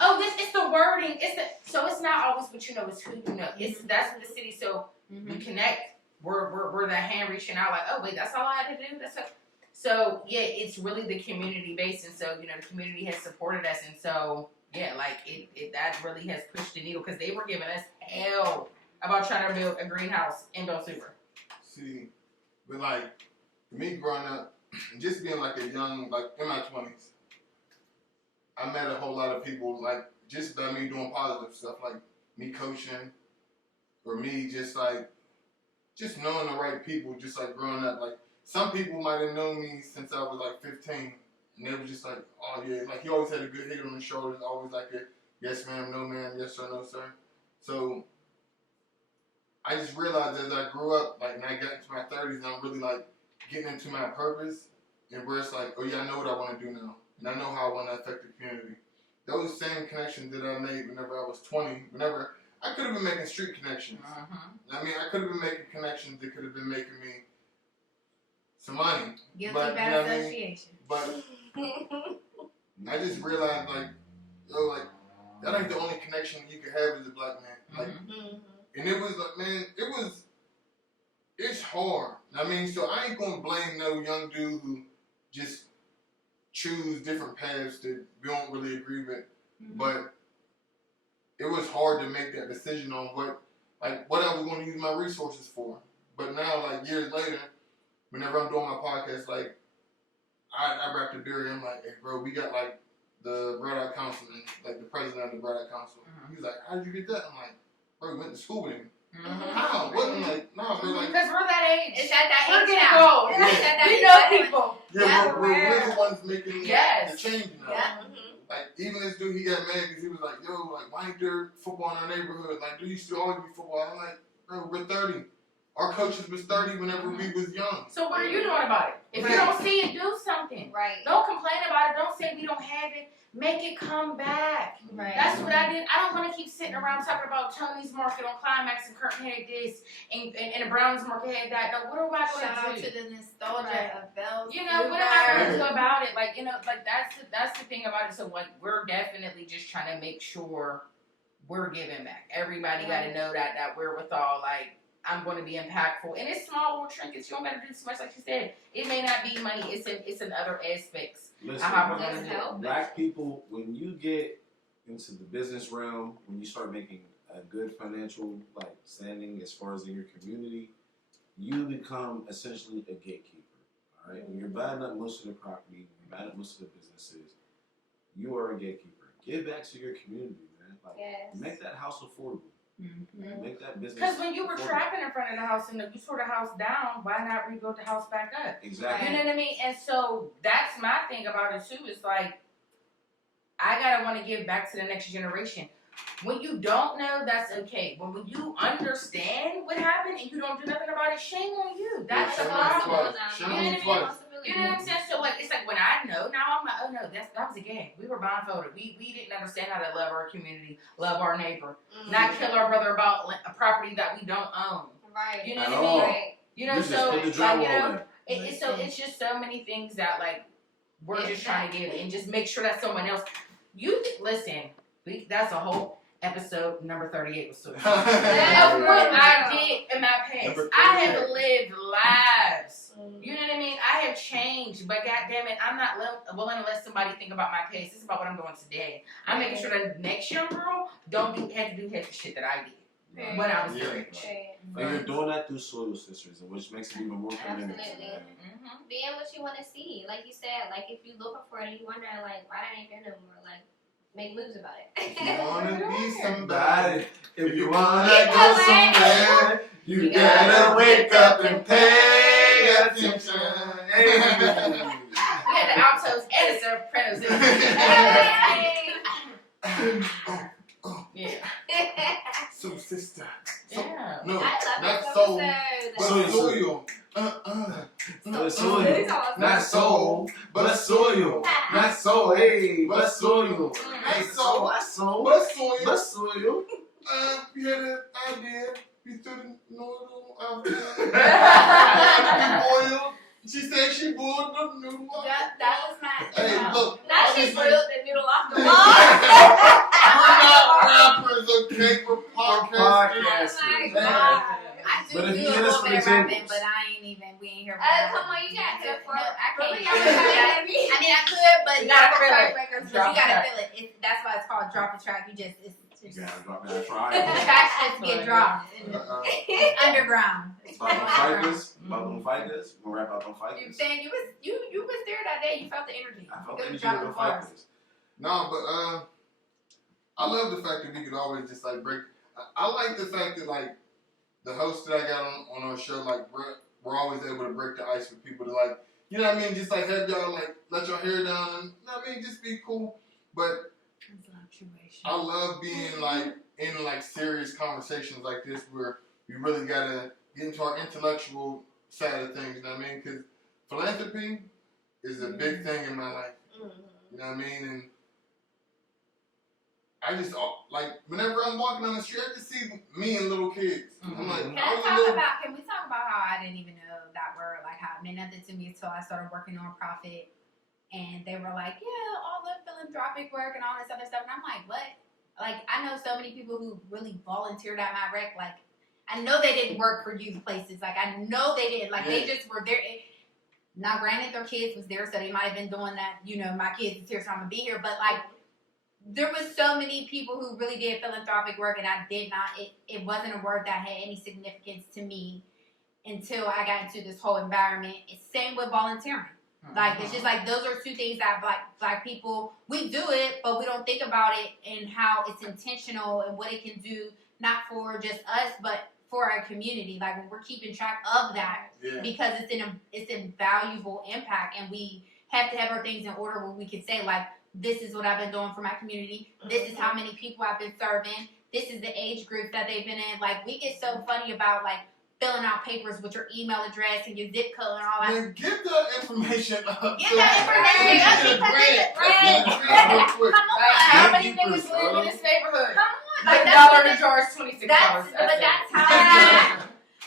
Oh, it's the wording. So it's not always what you know. It's who you know. That's what the city. So we connect. We're the hand reaching out. Like, oh wait, that's all I had to do. So yeah, it's really the community based, and so the community has supported us, and so. Yeah, like it that really has pushed the needle because they were giving us hell. about trying to build a greenhouse in Bell Super? See, but like me growing up, just being like a young, like in my 20s, I met a whole lot of people, like just by me doing positive stuff, like me coaching, or me just like, just knowing the right people, just like growing up. Like some people might have known me since I was like 15, and they were just like, oh yeah, like he always had a good head on his shoulders, always like a yes ma'am, no ma'am, yes sir, no sir. So I just realized as I grew up, like, and I got into my 30s, and I'm really, like, getting into my purpose, and where it's like, oh, yeah, I know what I want to do now, and I know how I want to affect the community. Those same connections that I made whenever I was 20, whenever I could have been making street connections. I mean, I could have been making connections that could have been making me some money. Guilty But, by you know what I mean? association. But I just realized, like, yo, like, that ain't the only connection you can have as a black man. Like, and it was like, man, it's hard. I mean, so I ain't gonna blame no young dude who just choose different paths that we don't really agree with. But it was hard to make that decision on what I was gonna use my resources for. But now, like years later, whenever I'm doing my podcast, like I wrapped a beer, I'm like, hey bro, we got like the Broad Eye Councilman, like the president of the Broad Eye Council. He's like, how did you get that? I'm like, bro, we went to school with him. How? What? I'm like, nah, bro, like, Because we're that age. It's at that We're age getting now. old. It's at that We age know now. people. yeah, we're the ones making Yes. the change now. Yeah. Like, even this dude, he got mad because he was like, yo, like, why ain't there football in our neighborhood? Like, there used to always be football. I'm like, bro, we're 30. Our coaches was 30 whenever we was young. So what are you doing about it? If you don't see it, do something. Right. Don't complain about it. Don't say we don't have it. Make it come back. Right. That's what I did. I don't want to keep sitting around talking about Tony's Market on Climax and Curtin had this and the Browns Market had that. No, what am I Shout out going to to do? the nostalgia of Bell's. You know, what am I going to do about it? Like, you know, like that's the thing about it. So like we're definitely just trying to make sure we're giving back. Everybody got to know that wherewithal, like, I'm going to be impactful. And it's small little trinkets. You don't got to do too much, like you said. It may not be money. It's in other aspects. Listen, How we're Let's going to do help. it. black people, when you get into the business realm, when you start making a good financial like standing as far as in your community, you become essentially a gatekeeper. All right, when you're buying up most of the property, when you're buying up most of the businesses, you are a gatekeeper. Give back to your community, man. Like, Yes. make that house affordable. Make that business. Because when you were affordable. trapping in front of the house and you tore the house down, why not rebuild the house back up? Exactly. You know what I mean? And so that's my thing about it too. It's like I gotta want to give back to the next generation. When you don't know, that's okay. But when you understand what happened and you don't do nothing about it, shame on you. That's the Shame problem. on twice. Shame on You twice. You know what I'm saying? So like it's like when I know now, I'm like, oh no, that was a game. We were blindfolded. We didn't understand how to love our community, love our neighbor, not kill our brother about a property that we don't own. Right. You know At what I mean? all. Right. You know, You just so put the like, you drywall know, in. it's just so many things that like we're just trying to give Exactly. and just make sure that someone else. Listen. That's a whole episode number 38 was so. Of what I did in my past, Number I have 38. lived lives. You know what I mean? I have changed, but goddamn it, I'm not willing to let somebody think about my past. This is about what I'm doing today. I'm making sure that next young girl have to do half the shit that I did Right. when I was Yeah. your age. Right. And you're doing that through Soil Sisters, which makes it even more commendable. Absolutely. Mm-hmm. Being what you want to see. Like you said, like if you looking for it and you wonder like why that ain't there no more, like make moves about it. If you wanna be somebody, Somebody, if you wanna Get go away. somewhere, you gotta wake up and pay attention. We had the altos and the sopranos. Yeah. so sister. So, Yeah. no, I love not it soul, so but Soil. soil. But soil, not soul, but soil. Not soul, hey, but soil. Hey, soul, not soul, But soil. but soil. We had an idea. We threw the noodle out there. We boiled. She said she boiled the noodle up. That was my. Hey, look. now she obviously, boiled the noodle off the We're wall. not rappers, okay? We're podcasters. Oh my Hey. God. I do But if do you a hit us little for bit of the rapping, jingles. but I ain't even. We ain't here for Come on, you got to for No, I can't. Really? I mean, I could, but You you gotta gotta feel track it. records, but Drop you gotta track. feel it. That's why it's called drop a track. You just, it's You gotta drop that The triangle. trash just get dropped Uh-uh. underground. About fighters. About them fighters. We'll rap about them You fighters. saying you was there that day? You felt the energy. I felt You the energy dropped of the them bars. fighters. No, but I love the fact that we could always just like break. I like the fact that like the hosts that I got on our show, like we're always able to break the ice with people to like, you know what I mean, just like have y'all like let your hair down and you know what I mean, just be cool. But I love being like in like serious conversations like this where we really gotta get into our intellectual side of things. You know what I mean? Because philanthropy is a big thing in my life. You know what I mean? And I just like whenever I'm walking on the street, I just see me and little kids. I'm like, Can I was a we little. talk about how I didn't even know that word, like how it meant nothing to me until I started working on Profit, and they were like, yeah, all the philanthropic work and all this other stuff, and I'm like, what? Like, I know so many people who really volunteered at my rec. Like, I know they didn't work for youth places. Like, I know they didn't. Like, they just were there. Now, granted, their kids was there, so they might have been doing that. You know, my kids is here, so I'm gonna be here. But like, there was so many people who really did philanthropic work, and I did not. It wasn't a word that had any significance to me until I got into this whole environment. It's same with volunteering. Like, it's just like those are two things that black people, we do it, but we don't think about it and how it's intentional and what it can do, not for just us, but for our community. Like, when we're keeping track of that, Yeah. because it's a valuable impact, and we have to have our things in order where we can say, like, this is what I've been doing for my community. This is how many people I've been serving. This is the age group that they've been in. Like, we get so funny about, like, filling out papers with your email address and your zip code and all that. Man, get the information up. Get that information up because it's a Get the grant real quick. Come on. Like, how many Gatekeepers, niggas live in this neighborhood? Come on. The Like, dollar that's to jar is $26.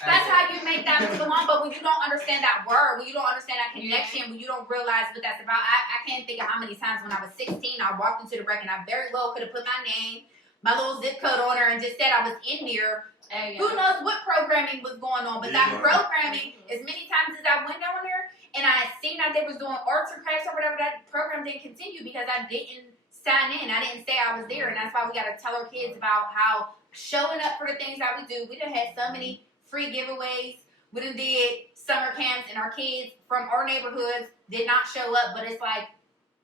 That's how you make that move along. But when you don't understand that word, when you don't understand that connection, when you don't realize what that's about, I can't think of how many times when I was 16, I walked into the rec and I very well could have put my name, my little zip code on her and just said I was in there. Who knows what programming was going on, but that programming, as many times as I went down there and I seen that they was doing arts or crafts or whatever, that program didn't continue because I didn't sign in. I didn't say I was there, and that's why we got to tell our kids about how showing up for the things that we do. We done had so many free giveaways. We done did summer camps, and our kids from our neighborhoods did not show up, but it's like,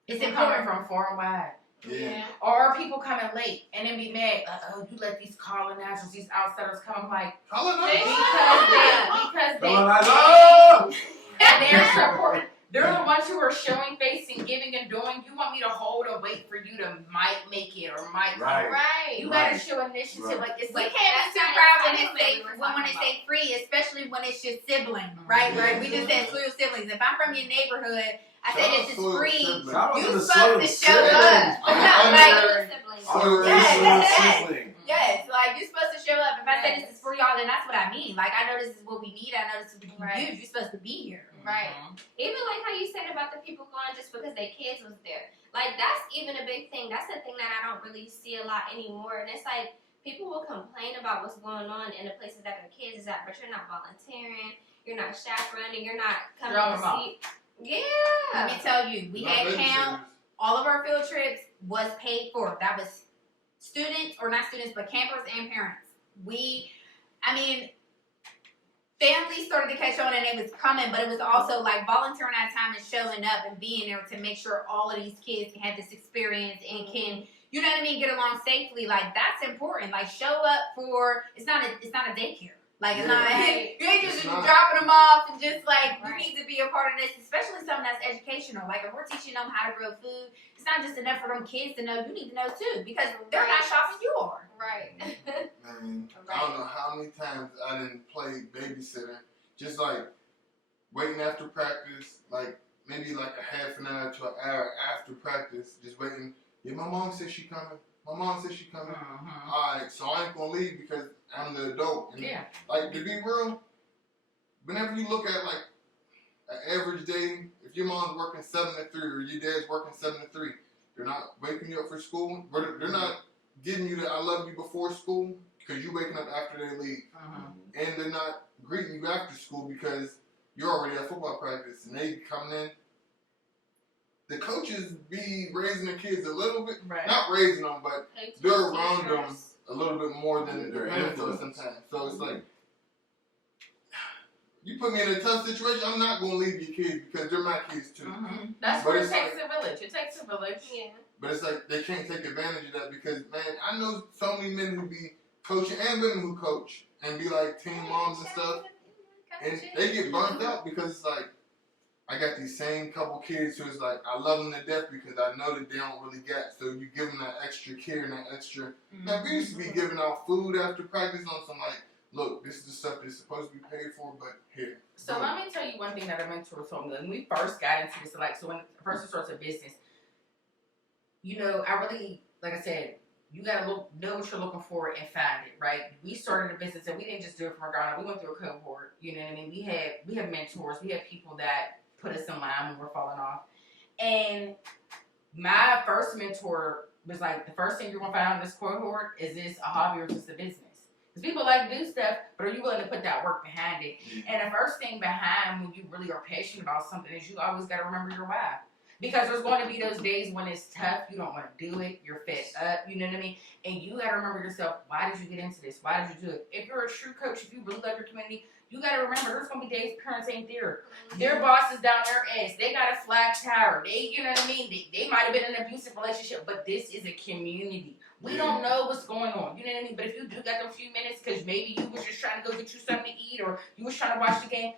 it's It's coming important. from far and wide. Yeah. Or people coming late and then be mad, you let these colonizers, these outsiders come, like, Colonize. because Colonizer! they're supporting. They're the ones who are showing face and giving and doing. You want me to hold and wait for you to might make it or might Right. Right. You gotta Right. show initiative. Right. Like, it's We like, can't that's be too kind of proud when exactly they say what we were when talking they say free, especially when it's your sibling, right? Right? We just said soil siblings. If I'm from your neighborhood, I say this is free. Shout out You to the supposed to soil show up. siblings. But I'm not under- like Siblings. Soil Yes. sibling. yes, like you're supposed to show up. If I say this is for y'all, then that's what I mean. Like, I know this is what we need. I know this is what we can Right. use. You're supposed to be here. Right. Even like how you said about the people going just because their kids was there. Like, that's even a big thing. That's the thing that I don't really see a lot anymore. And it's like, people will complain about what's going on in the places that their kids is at, but you're not volunteering, you're not chaperoning, you're not coming Drop to 'em off. see. Let Yeah. me tell you, we Not had babysitters. camp. All of our field trips was paid for. That was students, or not students, but campers and parents. Families started to catch on and it was coming, but it was also like volunteering our time and showing up and being there to make sure all of these kids can have this experience and can, you know what I mean, get along safely. Like, that's important. Like, show up for, it's not a daycare. Like, it's Yeah. not, Right. you ain't just It's not. dropping them off and just like, you Right. need to be a part of this, especially something that's educational. Like, if we're teaching them how to grow food, it's not just enough for them kids to know, you need to know too, because they're not Right. shopping, you are. Right. Man, I don't know how many times I didn't play babysitter, just like waiting after practice, like maybe like a half an hour to an hour after practice, just waiting. Yeah, my mom said she coming. My mom said she coming. Alright, so I ain't gonna leave because I'm the adult. And Yeah. like, to be real, whenever you look at like an average day, if your mom's working 7 to 3 or your dad's working 7 to 3, they're not waking you up for school. But they're not giving you the I love you before school because you waking up after they leave. And they're not greeting you after school because you're already at football practice and they coming in the coaches be raising the kids a little bit, Right. not raising them, but Like, they're teachers. around them a little bit more than the They're parents are influenced. sometimes. So it's like, you put me in a tough situation, I'm not going to leave your kids because they're my kids too. Mhm. That's But where it it's takes a village. It takes a village. Yeah. But it's like they can't take advantage of that because, man, I know so many men who be coaching and women who coach and be like teen moms and stuff. And they get burnt out because it's like, I got these same couple kids who is like, I love them to death because I know that they don't really get. So you give them that extra care and that extra. Man, we used to be giving out food after practice on some like, look, this is the stuff that's supposed to be paid for, but here. So boom. let me tell you one thing that a mentor told me. When we first got into this, like, so when a person starts a business, you know, I really, like I said, you gotta know what you're looking for and find it, right? We started a business and we didn't just do it from our ground up. We went through a cohort, you know what I mean? We have mentors, we have people that put us in line when we're falling off. And my first mentor was like, the first thing you're gonna find out in this cohort is this a hobby or just a business? Because people like to do stuff, but are you willing to put that work behind it? And the first thing behind when you really are passionate about something is you always gotta remember your why. Because there's going to be those days when it's tough, you don't want to do it, you're fed up, you know what I mean? And you got to remember yourself, why did you get into this? Why did you do it? If you're a true coach, if you really love your community, you got to remember there's going to be days parents ain't there. Their boss is down their ass. They got a flat tire. They, you know what I mean? They might have been in an abusive relationship, but this is a community. We don't know what's going on, you know what I mean? But if you do got them few minutes because maybe you was just trying to go get you something to eat or you was trying to watch the game,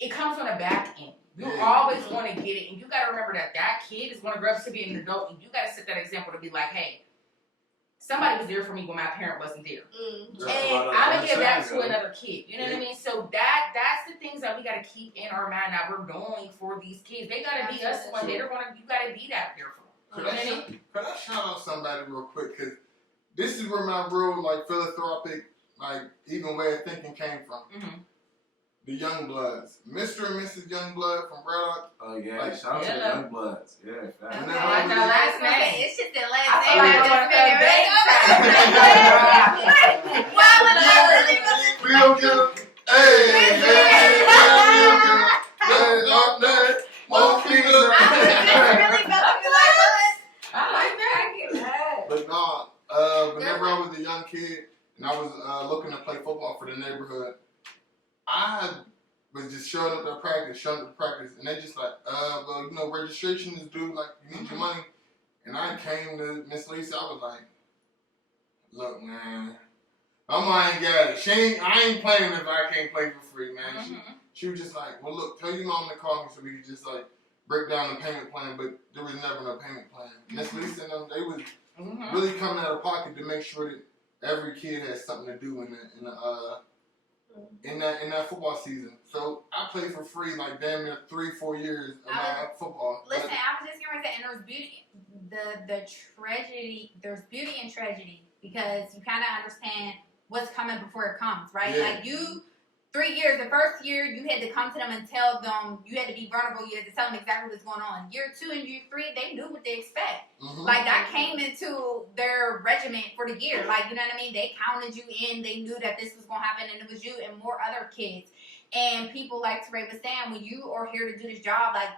it comes on the back end. You're always going to get it, and you got to remember that kid is going to grow up to be an adult, and you got to set that example to be like, hey, somebody was there for me when my parent wasn't there. Mm. And I'm going to give that to another kid. You know what I mean? So that's the things that we got to keep in our mind that we're doing for these kids. They got to be us one day. You got to be that there for them. Could I shout out somebody real quick? Because this is where my real, like, philanthropic, like, even way of thinking came from. Mm-hmm. The Youngbloods. Mr. and Mrs. Youngblood from Braddock. Oh yeah, Like, shout out to the yeah. Young Bloods. Yeah, And fact. then I I like was that like, last name. It's just the I last thought name. I I was just on figured that it out. we don't give a I like that. But no, whenever I was a young kid and I was looking to play football for the neighborhood, I was just showing up to practice, and they just like, well, you know, registration is due, like, you need your money. And I came to Miss Lisa, I was like, look, man, I ain't got it. I ain't playing if I can't play for free, man. She was just like, well, look, tell your mom to call me so we could just, like, break down the payment plan, but there was never no payment plan. Miss Lisa and them, they was really coming out of pocket to make sure that every kid has something to do in that football season. So I played for free like damn near 3-4 years of my football. Listen, I was just gonna say, and there's beauty, the tragedy. There's beauty in tragedy because you kind of understand what's coming before it comes, right? Yeah. Like you. 3 years, the first year, you had to come to them and tell them, you had to be vulnerable, you had to tell them exactly what's going on. Year 2 and year 3, they knew what they expect. Like, that came into their regiment for the year. Like, you know what I mean? They counted you in, they knew that this was going to happen, and it was you and more other kids. And people, like Teray was saying, when you are here to do this job, like,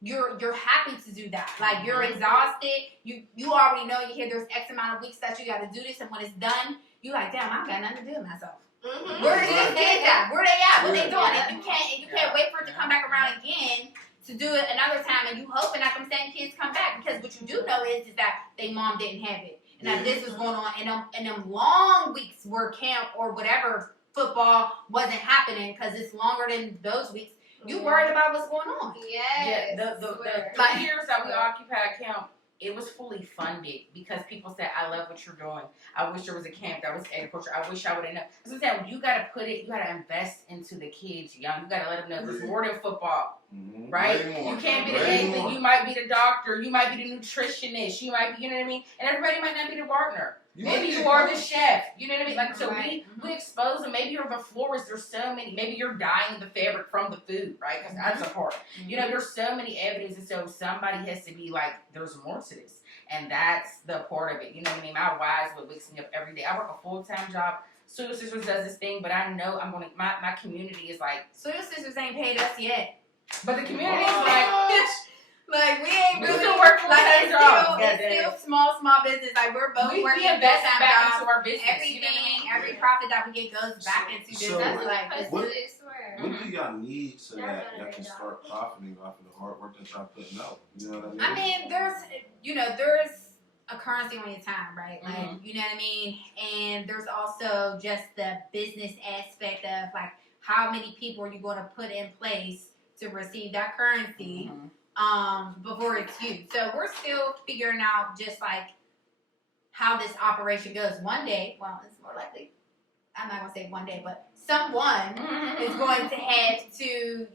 you're happy to do that. Like, you're exhausted. You already know you hear there's X amount of weeks that you got to do this, and when it's done, you like, damn, I got nothing to do with myself. Where are these kids at? Where they at? What they doing? And you can't wait for it to come back around again to do it another time, and you hoping that them same kids come back, because what you do know is that they mom didn't have it, and that this was going on, and them long weeks where camp or whatever football wasn't happening because it's longer than those weeks. You worried about what's going on. Yes. Yeah, the years that we occupied camp, it was fully funded because people said, I love what you're doing. I wish there was a camp that was agriculture. I wish I would have known. So I'm saying, you got to put it, you got to invest into the kids young. You got to let them know there's more than football, right? Way more. You can't be the Way athlete. more. You might be the doctor. You might be the nutritionist. You might be, you know what I mean? And everybody might not be the gardener. Maybe you are the chef. You know what I mean? Like, so we expose them. Maybe you're the florist. There's so many. Maybe you're dyeing the fabric from the food, right? Because that's a part. You know, there's so many avenues. And so somebody has to be like, there's more to this. And that's the part of it. You know what I mean? My why is what wakes me up every day. I work a full-time job. Soil Sisters does this thing, but I know I'm going to, my community is like. Soil Sisters ain't paid us yet. But the community is like, bitch. Like we ain't We really still work full like time it's jobs. still, Yeah, it's still small business. Like we're both We working invest full-time back jobs. into our business. Everything, You know what I mean? every profit that we get goes back into So- business. That's Like what it's, what- I swear. What do y'all need so Y'all that done a y'all great can job. start profiting off of the hard work that y'all putting out? You know what I mean? I mean, there's a currency on your time, right? Like, Mhm. you know what I mean? And there's also just the business aspect of like how many people are you going to put in place to receive that currency before it's used. So we're still figuring out just like how this operation goes. One day, well, it's more likely, I'm not going to say one day, but someone is going to have to,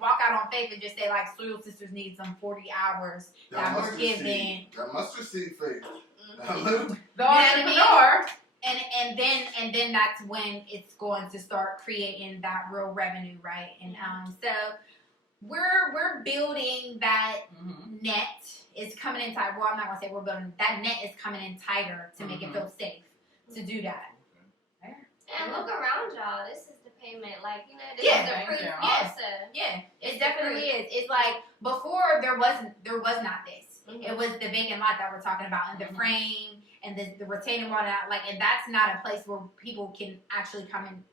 walk out on faith and just say, like, Soil Sisters need some 40 hours that we're giving. That mustard seed faith. Mhm. That little. The You know what I mean? entrepreneur. And then that's when it's going to start creating that real revenue, right? And so we're building that net is coming in tight. Well, I'm not gonna say we're building that net is coming in tighter to make it feel safe to do that. And look around y'all. This is the payment. Like, this Yeah, is the thank proof you. also. Yeah, It's it definitely is. It's like before there was not this. Mhm. It was the vacant lot that we're talking about, and the frame and the retaining wall, and that's not a place where people can actually come and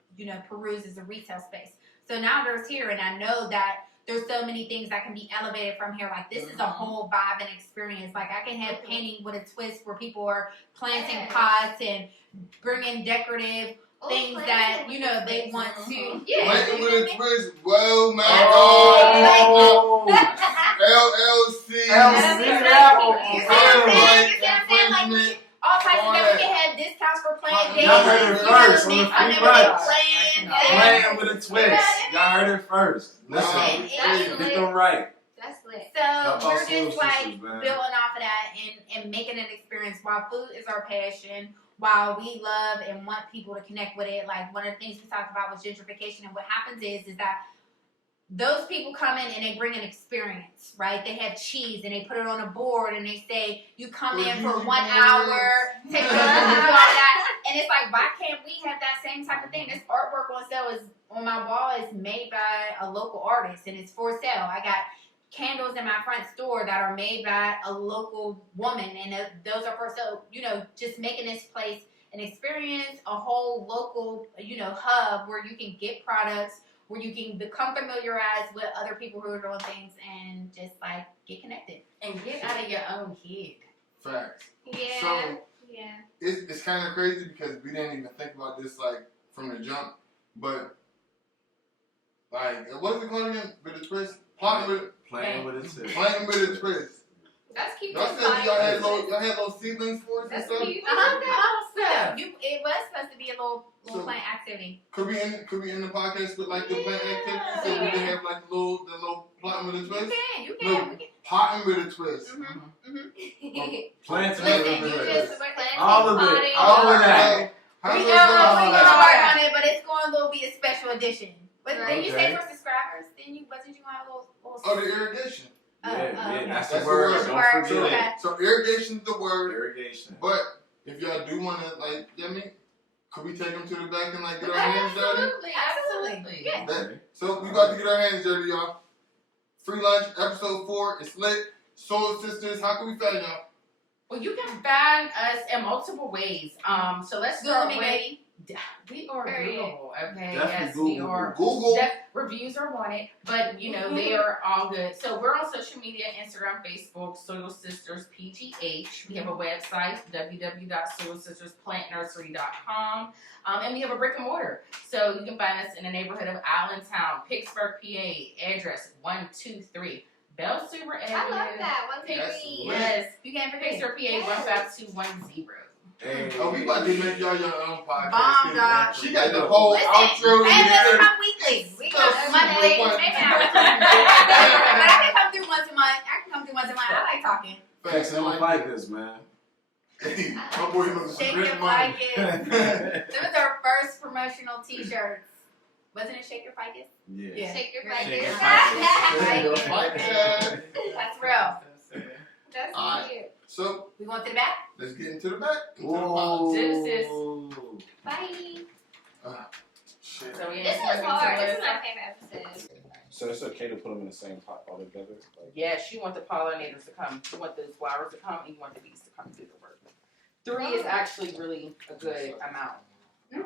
peruse as a retail space. So now there's here, and I know that there's so many things that can be elevated from here. Like this is a whole vibe and experience. Like I can have painting with a twist where people are planting Yes. pots and bringing decorative Oh, things planting that with they twist. want to. Mhm. Yeah, Planting you with know a what I mean? twist. Whoa, my Oh! LLC. LLC, that one. You see what I'm saying? Copyright You see what I'm saying? Like, infringement. all types of All stuff. We that. can have discounts for playing Y'all games. heard it You know first what I on mean? the free Unlimited lunch. plans. Playing with a twist. Y'all heard it first. Listen, And- That's get them right. That's lit. So Help our we're Soil just like Sisters, man. building off of that and making an experience. While food is our passion, while we love and want people to connect with it, like one of the things we talked about was gentrification. And what happens is that those people come in and they bring an experience, right? They have cheese and they put it on a board and they say, you come in for 1 hour, take pictures, do all that. And it's like, why can't we have that same type of thing? This artwork on sale is on my wall is made by a local artist and it's for sale. I got candles in my front store that are made by a local woman and those are for sale. Just making this place an experience, a whole local, hub where you can get products, where you can become familiarized with other people who are doing things and just like get connected. And get out of your own head. Facts. Yeah. So Yeah. it's kind of crazy because we didn't even think about this like from the jump, but like what is it called again? With a twist, plotting with Playing with a twist. playing with a twist. That's cute. Y'all said y'all had little seedlings for us and That's stuff. cute. So it was supposed to be a little So- plant activity. Could we end the podcast with like the plant activity so we can have like the little plotting with a You twist? can. No. We can. Potting with a twist. Planting Listen, with you a just twist. All of it. Potting. All of that. How's we that gonna going? work on it, but it's going to be a special edition. But Right. then you say Okay. for subscribers, then wasn't you want a little Oh, the irrigation. Yeah, that's That's the the word. word. Don't Word, forget okay. it. So irrigation's the word. Irrigation. But if y'all do want to, like, could we take them to the back and like get our hands dirty? Absolutely. Yeah. That- so we about to get our hands dirty, y'all. Free lunch, episode 4. It's lit. Soul Sisters, how can we find y'all? Well, you can find us in multiple ways. So let's Google start me, with baby. we are Period. Googleable. Okay, Definitely yes, we Googleable. are. Google. Reviews are wanted, but they are all good. So we're on social media: Instagram, Facebook, Soil Sisters PGH. We have a website, www.soilsistersplantnursery.com, and we have a brick and mortar. So you can find us in the neighborhood of Allentown, Pittsburgh, PA. Address 123 Belsuber Avenue. I love that. One thing That's we Yes, You can't forget. Pittsburgh, PA 15210. Hey. Oh, we about to make y'all your own podcast. Bomb, too. dog. She got the whole Listen, outro and let's together. come weekly. We got Super Monday, one. maybe not. But I can come through once a month. I like talking. Facts, I Don't like like that. this, man. Hey, my boy looks Shake great your money. ficus. It was our first promotional T-shirts. Wasn't it Shake Your Ficus? Yeah. Shake your Shake ficus. your Ficus. That's real. That's Alright. cute. So We going to the back? let's get into the back. Whoa. Deuces. Bye. Shit. So we This ain't was hard. This is my favorite episode. So it's okay to put them in the same pot all together? Like, Yeah, she wants the pollinators to come. She wants those flowers to come, and you want the bees to come do the work. 3 is actually really a good amount. I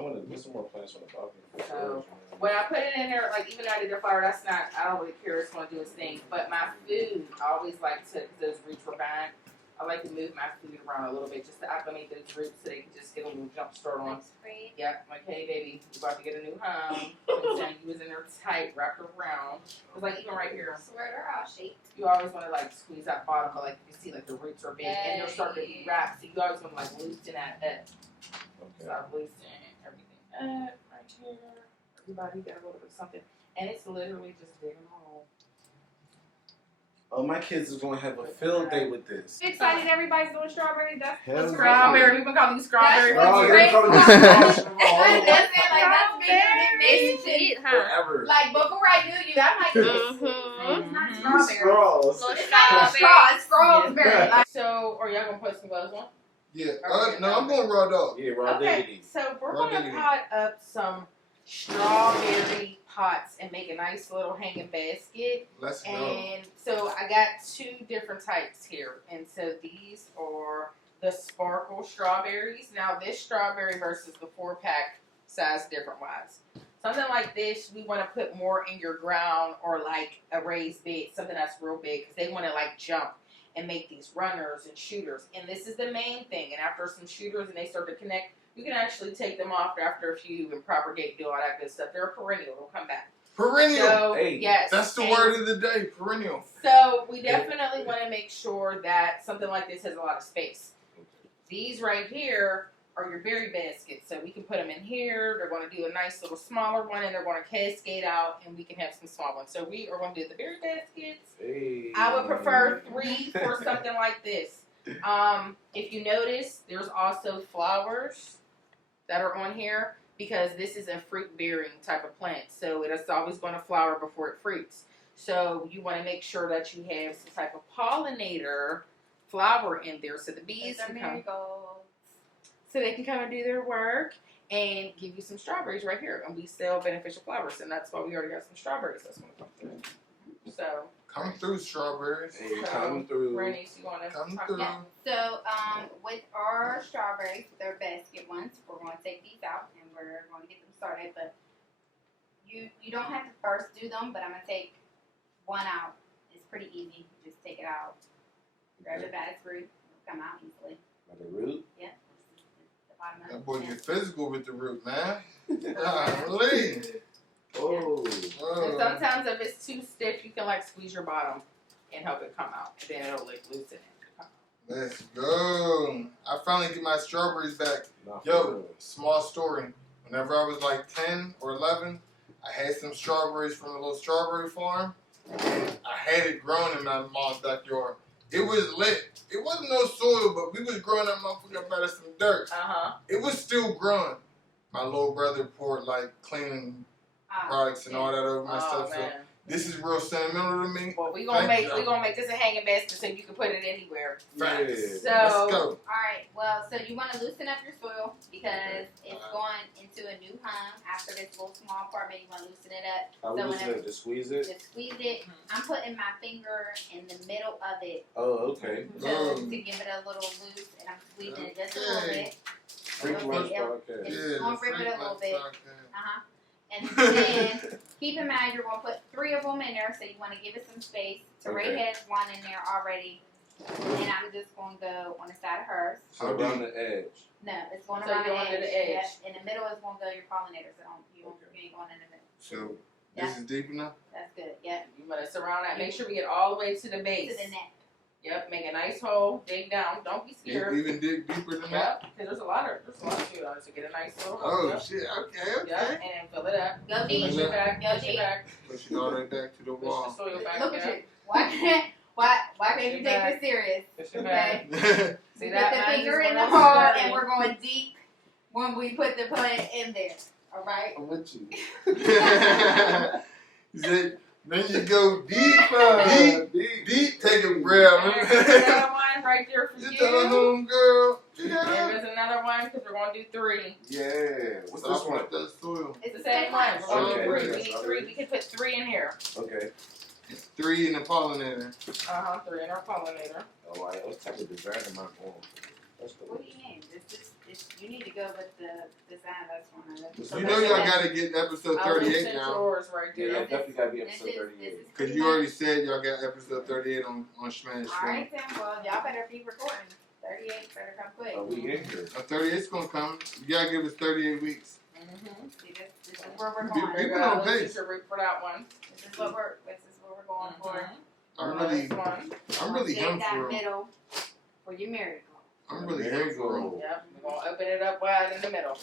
want to get some more plants on the balcony. So, when I put it in there, like even though I did the flower, that's not, I don't really care, it's going to do its thing. But my food, I always like to, because those roots were back, I like to move my food around a little bit just to acclimate those roots so they can just get a little jump start on. That's great. Yep, like, hey baby, you about to get a new home. And you was in there tight, wrapped around. It was like even right here, Swear they're all shaped. you always want to like squeeze that bottom, but like you can see like the roots are big and they're starting to be wrapped. So you always want to like loosen that up. So Okay. I'm loosening everything up right here. Everybody got a little bit of something. And it's literally just digging a hole. Oh, my kids is going to have a field day with this. Excited everybody's doing strawberry. That's Hell what's yeah. great. Strawberry, we've been calling you strawberry. That's what's Oh, great. they're calling me That's strawberry. it, like that's bigger than me. It's cute, huh? Forever. Like before I knew you, I'm like, Mm-hmm. it's not strawberry. Straws. Little It's not strawberry. straw, it's strawberry. Like, So, are y'all gonna put some gloves on? Yeah. No, I'm going raw dog. Yeah, raw diggity. So we're Raw gonna diggity. pot up some strawberry pots and make a nice little hanging basket. Let's go. And so I got 2 different types here. And so these are the sparkle strawberries. Now this strawberry versus the 4-pack size different wise. Something like this, we want to put more in your ground or like a raised bed, something that's real big because they want to like jump and make these runners and shooters. And this is the main thing. And after some shooters and they start to connect, you can actually take them off after a few and propagate, do all that good stuff. They're a perennial. They'll come back. Perennial. So, Hey, yes. That's the and word of the day. Perennial. So we definitely want to make sure that something like this has a lot of space. These right here are your berry baskets. So we can put them in here. They're going to do a nice little smaller one and they're going to cascade out and we can have some small ones. So we are going to do the berry baskets. Hey. I would prefer 3 for something like this. If you notice, there's also flowers that are on here because this is a fruit bearing type of plant. So it is always going to flower before it fruits. So you want to make sure that you have some type of pollinator flower in there so the bees those are can come. marigolds. So they can come and do their work and give you some strawberries right here. And we sell beneficial flowers, and that's why we already got some strawberries that's going to come through. So, Come through, strawberries. Hey, come through. Bernice, you want to Come talk through. about? So, with our strawberries, their basket ones, we're going to take these out and we're going to get them started. But you don't have to first do them, but I'm going to take one out. It's pretty easy. You just take it out. Grab the baddest root. It'll come out easily. By the root? Yeah. The bottom of That it. boy Yeah. get physical with the root, man. Golly. Oh. And Whoa. sometimes if it's too stiff, you can like squeeze your bottom and help it come out. And then it'll like loosen it. Let's go. I finally get my strawberries back. Not Yo, for real. small story. Whenever I was like 10 or 11, I had some strawberries from a little strawberry farm. And I had it growing in my mom's backyard. It was lit. It wasn't no soil, but we was growing that motherfucker up out of some dirt. Uh-huh. It was still growing. My little brother poured like cleaning products and all that over my Oh, stuff. So man. this is real sentimental to me. Well, we're gonna Thank make this a hanging basket so you can put it anywhere. Facts. So Let's go. Alright, well, so you want to loosen up your soil because it's going into a new home after this little small apartment. You want to loosen it up. How we So loosen whenever- it? Just squeeze it? Just squeeze it. I'm putting my finger in the middle of it Oh, okay. to give it a little loose, and I'm squeezing it just a little bit. Freak Okay, Lunch yep. Podcast. It's gonna rip it a little bit. Podcast. And then keep in mind you're gonna put 3 of them in there, so you want to give it some space. Teray Okay. has 1 in there already, and I'm just gonna go on the side of hers. So around the edge. No, it's going So around you're the going edge. to the edge. Yeah. In the middle is gonna go your pollinators. So you ain't going in the middle. So this is deep enough? That's good. Yeah. you want to surround that. Make sure we get all the way to the To base. the neck. Yep, make a nice hole, dig down. Don't be scared. Even dig deeper than that? Yep, because there's a lot of shit on it. So get a nice little hole. Oh Yep. shit, okay, Yep, okay. and then fill it up. Go Push deep. it back. Go Push it deep. back. Push it all the way back to the Push the wall. soil back. Look at Yep. you. Why can't you take this serious? Push it Okay. back. We See put that? the Mine finger is in the one hole of those and we're going deep when we put the plant in there. All right. I'm with you. He said, then you go deep, deep, take a breath. There's another one right there for You you. tell a home girl. Yeah. There's another one because we're gonna do 3. Yeah. What's this one? That soil. It's the same one. We're gonna Okay, do 3. okay. We need 3. We can put 3 in here. Okay. 3 in the pollinator. 3 in our pollinator. Oh, I was type of design in my phone. That's the What do you mean? You need to go with the design that's one of it. You know y'all gotta get episode 38 I'll now. yours right Yeah, there. definitely gotta be This episode is 38. Cause you already said y'all got episode 38 on Smash. Alright then, well, y'all better be recording. 38 better come quick. Oh, we in here. 38's gonna come. You gotta give us 38 weeks. See, this is where we're People- going. There you people go. don't Let's pay. use your root for that one. This is what we're going for. I'm Alright, really, this one. I'm really Take him that for real. middle for your miracle. I'm really There him you for real. go. Yep, we're gonna open it up wide in the middle.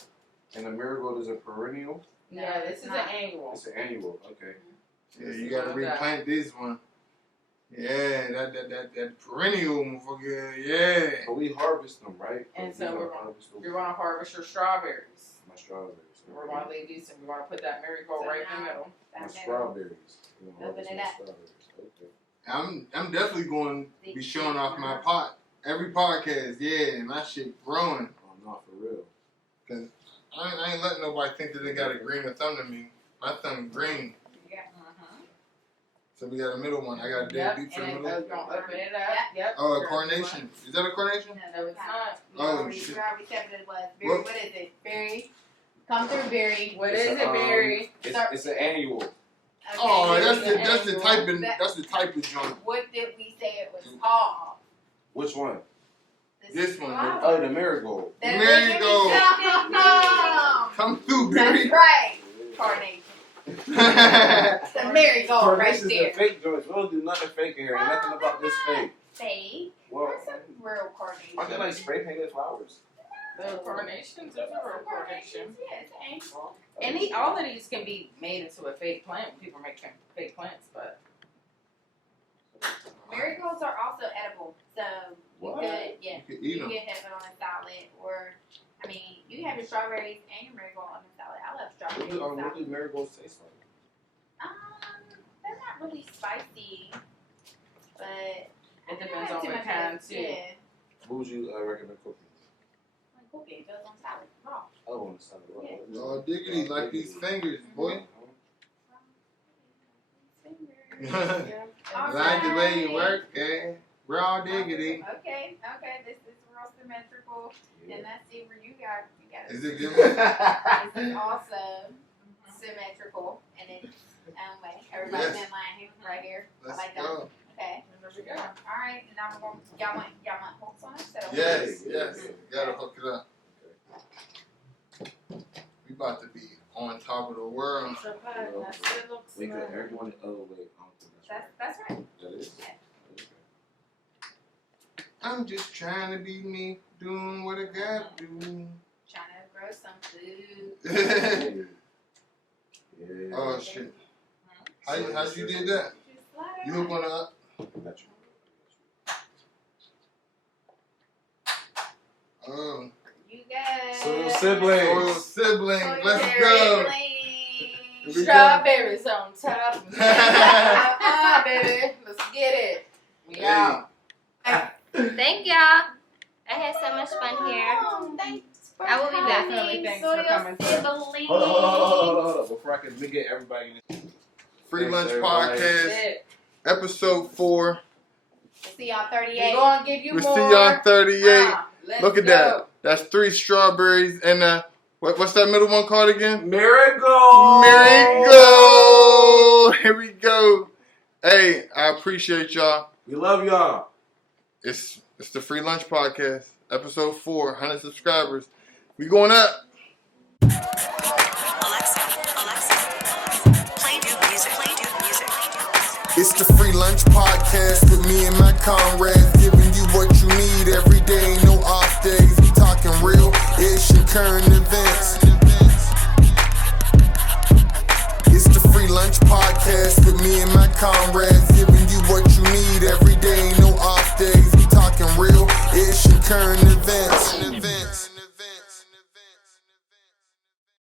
And the marigold is a perennial. No, Yeah, this it's is not. an annual. It's an annual. Okay. Yeah, you gotta replant this one. Yeah, that perennial motherfucker. Yeah. But we harvest them, right? And We so gotta we're gonna- harvest those- You're gonna harvest your strawberries. my strawberries. We're gonna leave these and we're gonna put that marigold right in the middle. My That middle. strawberries. We're gonna Open harvest it my up. strawberries. Okay. I'm definitely going to be showing off my pot. Every podcast, yeah, my shit growing. Oh, no, for real. I ain't letting nobody think that they got a greener thumb than me. My thumb green. So we got a middle one. I got a dead Yep, beat for the and middle. then gonna open it up. Yep. Oh, a You're coronation. Is that a coronation? No, it's not. We Oh, already shit. said what it was. Barry, What? what is it? Barry? Come through, Barry. What It's is a, it, Barry? It's an annual. Okay, Oh, Barry. that's the type of That- that's the type of joint. What did we say it was called? Which one? This one. flower. Oh, the marigold. That Marigold. No. Come through, That's Barry. right. Coronation. That's The marigold right Carnation's the there. fake joints. We don't do nothing fake in here. Ain't nothing about this fake. Fake. Well, Where's some real coronation? I got like spray painted flowers. The coronations, there's a real coronation. Yeah, it's an angel. And all of these can be made into a fake plant. People make fake plants, but Marigolds are also edible, so you What? could, yeah, You could you eat them. could have it on a salad, or I mean, you can have your strawberries and your marigold on a salad. I love What strawberries do, on what salad. do marigolds taste like? They're not really spicy, but it I don't depends have on too what much kind of it. too. Yeah, What would you recommend cooking? like cookie, it goes on salad raw. I don't want to salad. Yeah. Oh, diggity, like these fingers, boy. I like the way you work, eh? Raw diggity. Okay, this is real symmetrical, and let's see where you got Is it good? This is also symmetrical in its own way. Everybody's Yes. in line here, right here. Let's I like that. go. Okay. There we go. All right. And now we're going. Y'all want hooks on it? Instead of Yes, Yeah. yes. Gotta hook it up. We about to be on top of the world. So that's it looks We could like. everyone the other way. I don't think That's right. that is. I'm just trying to be me, doing what I gotta do. Trying to grow some food. Okay. Yeah. Oh shit. How you did that? Just slide You it hook on. one up? Got you. Oh. You guys. So siblings. Soil siblings, Soil let's siblings. go. We go. Strawberries on top. Baby. Let's get it. We out. Thank y'all. I had so much fun here. Oh, thanks for I will be back. coming, Definitely thanks Soil for coming. siblings. Hold on. Before I can get everybody in. Free Thanks, Lunch everybody. Podcast, That's it. episode 4. See y'all We're 38. gonna give you We'll more. see y'all 38. Let's Look at go. that. That's 3 strawberries and what's that middle one called again? Marigold. Marigold. Here we go. Hey, I appreciate y'all. We love y'all. It's the Free Lunch Podcast, episode 4, 100 subscribers. We going up. Alexa, play Duke music. It's the Free Lunch Podcast with me and my comrades, giving you what you need every day, no off days. We talking real-ish and current events. It's the Free Lunch Podcast with me and my comrades, giving you what you need every day, no off days. We talking real-ish and current events.